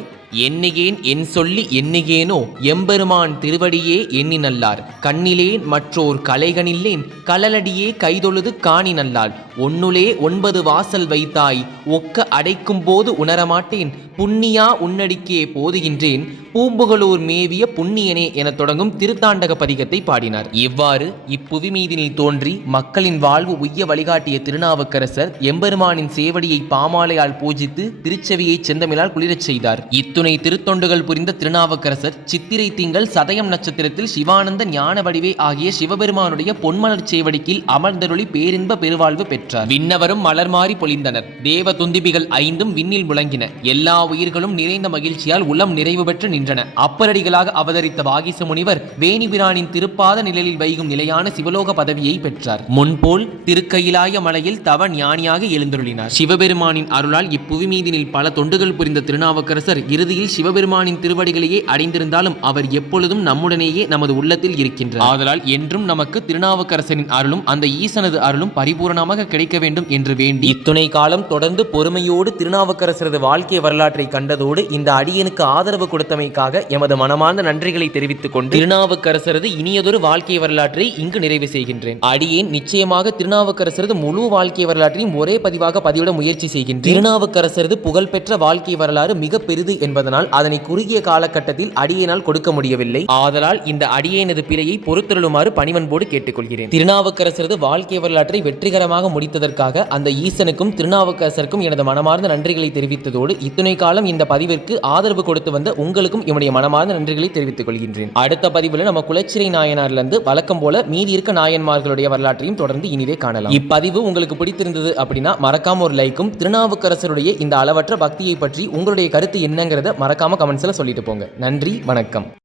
எண்ணிகேன் என் சொல்லி எண்ணிகேனோ எம்பெருமான் திருவடியே எண்ணி நல்லார், கண்ணிலேன் மற்றோர் கலைகனில்லேன் கலலடியே கைதொழுது காணி நல்லால், ஒன்னுலே 9 வாசல் வைத்தாய் ஒக்க அடைக்கும் போது உணரமாட்டேன், புண்ணியா உன்னடிக்கே போதுகின்றேன் பூம்புகலூர் மேவிய புண்ணியனே என தொடங்கும் திருத்தாண்டக பதிகத்தை பாடினார். இவ்வாறு இப்புவி மீதினில் தோன்றி மக்களின் வாழ்வு உய்ய வழிகாட்டிய திருநாவுக்கரசர் எம்பெருமானின் சேவடியை பாமாலையால் பூஜித்து திருச்செவியை செந்தமிழால் குளிரச் செய்தார். இத்துணை திருத்தொண்டுகள் புரிந்த திருநாவுக்கரசர் சித்திரை திங்கள் சதயம் நட்சத்திரத்தில் சிவானந்த ஞான வடிவே ஆகிய சிவபெருமானுடைய பொன்மலர் சேவடிக்கில் அமர்ந்தருளி பேரின்ப பெருவாழ்வு பெற்றார். விண்ணவரும் மலர் மாறி பொழிந்தனர். தேவ துந்திபிகள் 5 விண்ணில் முழங்கின. எல்லா உயிர்களும் நிறைந்த மகிழ்ச்சியால் உளம் நிறைவு பெற்று நின்றன. அப்பரடிகளாக அவதரித்த வாகீச முனிவர் வேணிபிரானின் திருப்பாத நிழலில் வைகும் நிலையான சிவலோக பதவியை பெற்றார். முன்போல் திருக்கையிலாய மலையில் தவ ஞானியாக எழுந்தருளினார். சிவபெருமானின் அருளால் இப்புவி மீதினில் பல தொண்டுகள் புரிந்த திருநாவுக்கரசர் இறுதியில் சிவபெருமானின் திருவடிகளையே அடைந்திருந்தாலும் அவர் எப்பொழுதும் நம்முடனேயே நமது உள்ளத்தில் இருக்கின்றார். ஆதலால் என்றும் நமக்கு திருநாவுக்கரசரின் அருளும் அந்த ஈசனது அருளும் பரிபூரணமாக கிடைக்க வேண்டும் என்று வேண்டி இத்துணை காலம் தொடர்ந்து பொறுமையோடு திருநாவுக்கரசரது வாழ்க்கை வரலாற்றை கண்டதோடு இந்த அடியனுக்கு ஆதரவு கொடுத்தமைக்காக எமது மனமார்ந்த நன்றிகளை தெரிவித்துக் கொண்டு திருநாவுக்கரசரது இனியதொரு வாழ்க்கை வரலாற்றை இங்கு நிறைவு செய்கின்றேன். அடியேன் நிச்சயமாக திருநாவுக்கரசரது முழு வாழ்க்கை வரலாற்றையும் ஒரே பதிவாக பதிவிட முயற்சி செய்கின்றேன். திருநாவுக்கரசரது புகழ்பெற்ற வாழ்க்கை வரலாறு மிக பெரிது என்பதால் என்பதனால் அதனை குறுகிய காலகட்டத்தில் அடியேனால் கொடுக்க முடியவில்லை. ஆதலால் இந்த அடியேனது பிழையை பொறுத்தருளுமாறு பணிவன்போடு கேட்டுக்கொள்கிறேன். திருநாவுக்கரசரது வாழ்க்கை வரலாற்றை வெற்றிகரமாக முடித்ததற்காக அந்த ஈசனுக்கும் திருநாவுக்கரசருக்கும் எனது மனமார்ந்த நன்றிகளை தெரிவித்ததோடு இத்துணை காலம் இந்த பதிவிற்கு ஆதரவு கொடுத்து வந்த உங்களுக்கும் என்னுடைய மனமார்ந்த நன்றிகளை தெரிவித்துக் கொள்கின்றேன். அடுத்த பதிவில் நம்ம குலச்சிறை நாயனார்ல இருந்து வழக்கம் போல மீதி இருக்க நாயன்மார்களுடைய வரலாற்றையும் தொடர்ந்து இனிதே காணலாம். இப்பதிவு உங்களுக்கு பிடித்திருந்தது அப்படின்னா மறக்காம ஒரு லைக்கும், திருநாவுக்கரசருடைய இந்த அளவற்ற பக்தியை பற்றி உங்களுடைய கருத்து என்னங்கிறத மறக்காம கமெண்ட்ஸ்ல சொல்லிட்டு போங்க. நன்றி, வணக்கம்.